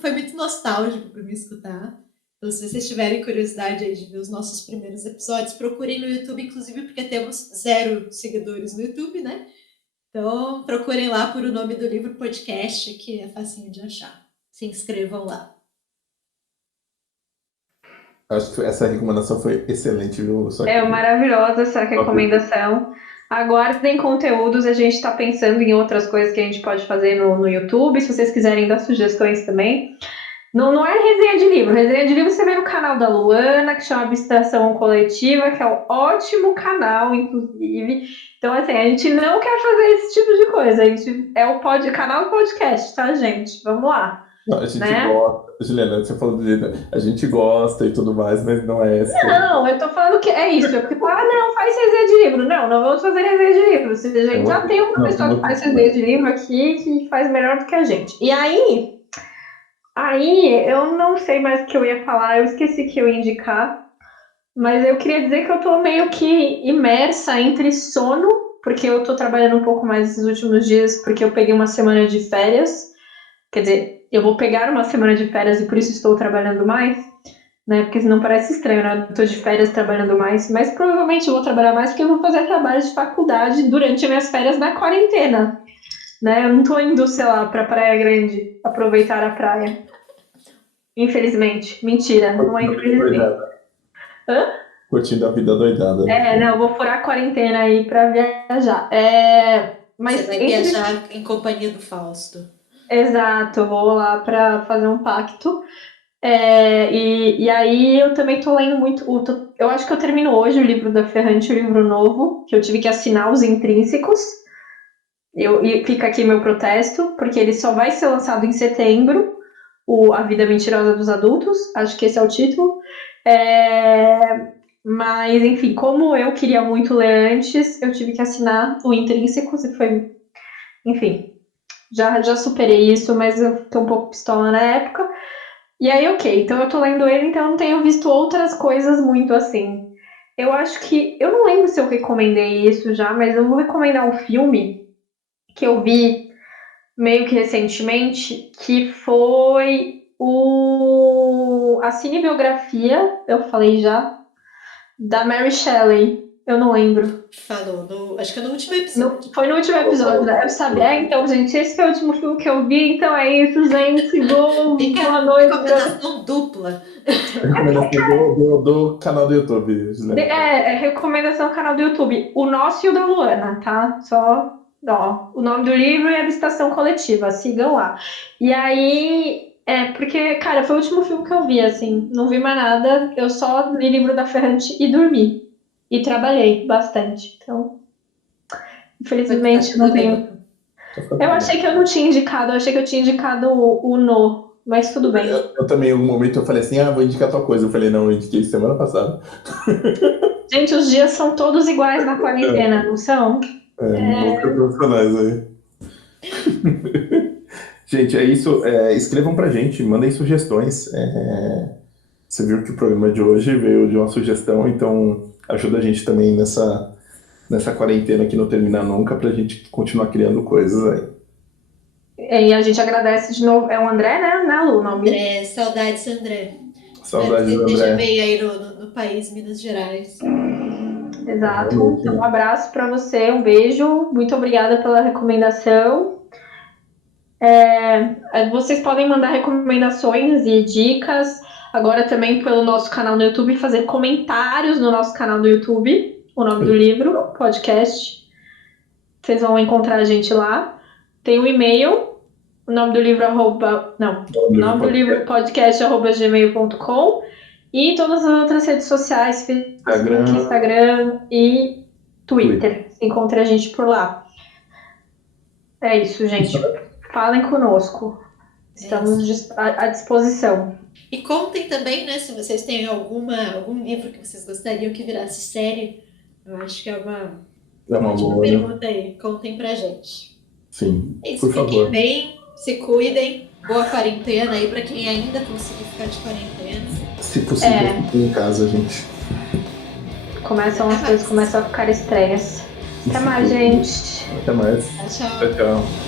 foi muito nostálgico para me escutar. Então, se vocês tiverem curiosidade aí de ver os nossos primeiros episódios, procurem no YouTube, inclusive porque temos 0 seguidores no YouTube, né? Então, procurem lá por O Nome do Livro Podcast, que é facinho de achar. Se inscrevam lá. Acho que essa recomendação foi excelente, viu? Maravilhosa essa recomendação. Aguardem conteúdos, a gente está pensando em outras coisas que a gente pode fazer no YouTube, se vocês quiserem dar sugestões também. Não é resenha de livro. Resenha de livro você vê no canal da Luana, que chama Abstração Coletiva, que é um ótimo canal, inclusive. Então, assim, a gente não quer fazer esse tipo de coisa. A gente canal do podcast, tá, gente? Vamos lá. Não, a gente gosta. Juliana, você falou do jeito. A gente gosta e tudo mais, mas não é esse. Não, eu tô falando que é isso. Eu fico, não, faz resenha de livro. Não vamos fazer resenha de livro. A gente já tem uma pessoa que faz resenha de livro aqui que faz melhor do que a gente. E aí, eu não sei mais o que eu ia falar, eu esqueci que eu ia indicar. Mas eu queria dizer que eu tô meio que imersa entre sono, porque eu tô trabalhando um pouco mais esses últimos dias, porque eu peguei uma semana de férias. Quer dizer, eu vou pegar uma semana de férias e por isso estou trabalhando mais, né? Porque senão parece estranho, né? Eu tô de férias trabalhando mais, mas provavelmente eu vou trabalhar mais porque eu vou fazer trabalho de faculdade durante as minhas férias na quarentena, né? Eu não tô indo, sei lá, pra Praia Grande aproveitar a praia. Infelizmente. Mentira, não é infelizmente. Curtindo a vida doidada. Não, eu vou furar a quarentena aí pra viajar. Mas você vai viajar em companhia do Fausto. Exato, eu vou lá pra fazer um pacto. E aí eu também tô lendo muito. Eu acho que eu termino hoje o livro da Ferrante, o livro novo, que eu tive que assinar os intrínsecos. E fica aqui meu protesto, porque ele só vai ser lançado em setembro. A Vida Mentirosa dos Adultos, acho que esse é o título. Mas, enfim, como eu queria muito ler antes, eu tive que assinar o Intrínsecos e foi. Enfim, já superei isso, mas eu fiquei um pouco pistola na época. E aí, ok, então eu tô lendo ele, então eu não tenho visto outras coisas muito assim. Eu acho que. Eu não lembro se eu recomendei isso já, mas eu vou recomendar um filme que eu vi meio que recentemente, que foi a cinebiografia, eu falei já, da Mary Shelley. Eu não lembro. Falou, acho que é no último episódio. Foi no último episódio, né? Eu sabia. Então, gente, esse foi o último filme que eu vi. Então é isso, gente. Boa noite. Recomendação dupla. Recomendação do canal do YouTube, Juliana. Recomendação do canal do YouTube. O nosso e o da Luana, tá? Só, o nome do livro e a Abstração Coletiva. Sigam lá. E aí, porque, cara, foi o último filme que eu vi, assim. Não vi mais nada. Eu só li livro da Ferrante e dormi. E trabalhei bastante. Então, infelizmente, não tenho. Eu achei que eu não tinha indicado. Eu achei que eu tinha indicado o No. Mas tudo bem. Eu também, em um momento, eu falei assim, vou indicar tal coisa. Eu falei, não, eu indiquei semana passada. Gente, os dias são todos iguais na quarentena, não são? Vamos ser profissionais aí. Gente, é isso. Escrevam pra gente, mandem sugestões. Você viu que o programa de hoje veio de uma sugestão, então ajuda a gente também nessa quarentena que não termina nunca pra gente continuar criando coisas aí. E a gente agradece de novo. É o André, né, Lu? O nome? André, saudades, André. Saudades do André. Esteja bem aí no país, Minas Gerais. Exato. Então, um abraço para você, um beijo. Muito obrigada pela recomendação. Vocês podem mandar recomendações e dicas. Agora também pelo nosso canal no YouTube, fazer comentários no nosso canal do YouTube. O nome do livro, podcast. Vocês vão encontrar a gente lá. Tem o e-mail, o nome do livro podcast@gmail.com e todas as outras redes sociais, Facebook, Instagram e Twitter. Encontre a gente por lá. É isso, gente. Falem conosco. Estamos à disposição. E contem também, né, se vocês têm algum livro que vocês gostariam que virasse série. Eu acho que é uma boa pergunta aí. Contem pra gente. Sim, É isso, por favor. Fiquem bem Se cuidem. Boa quarentena aí pra quem ainda conseguir ficar de quarentena. Se possível, fiquem em casa, gente. As coisas começam a ficar estranhas. Até mais, gente. Até mais. Tchau. Tchau, tchau.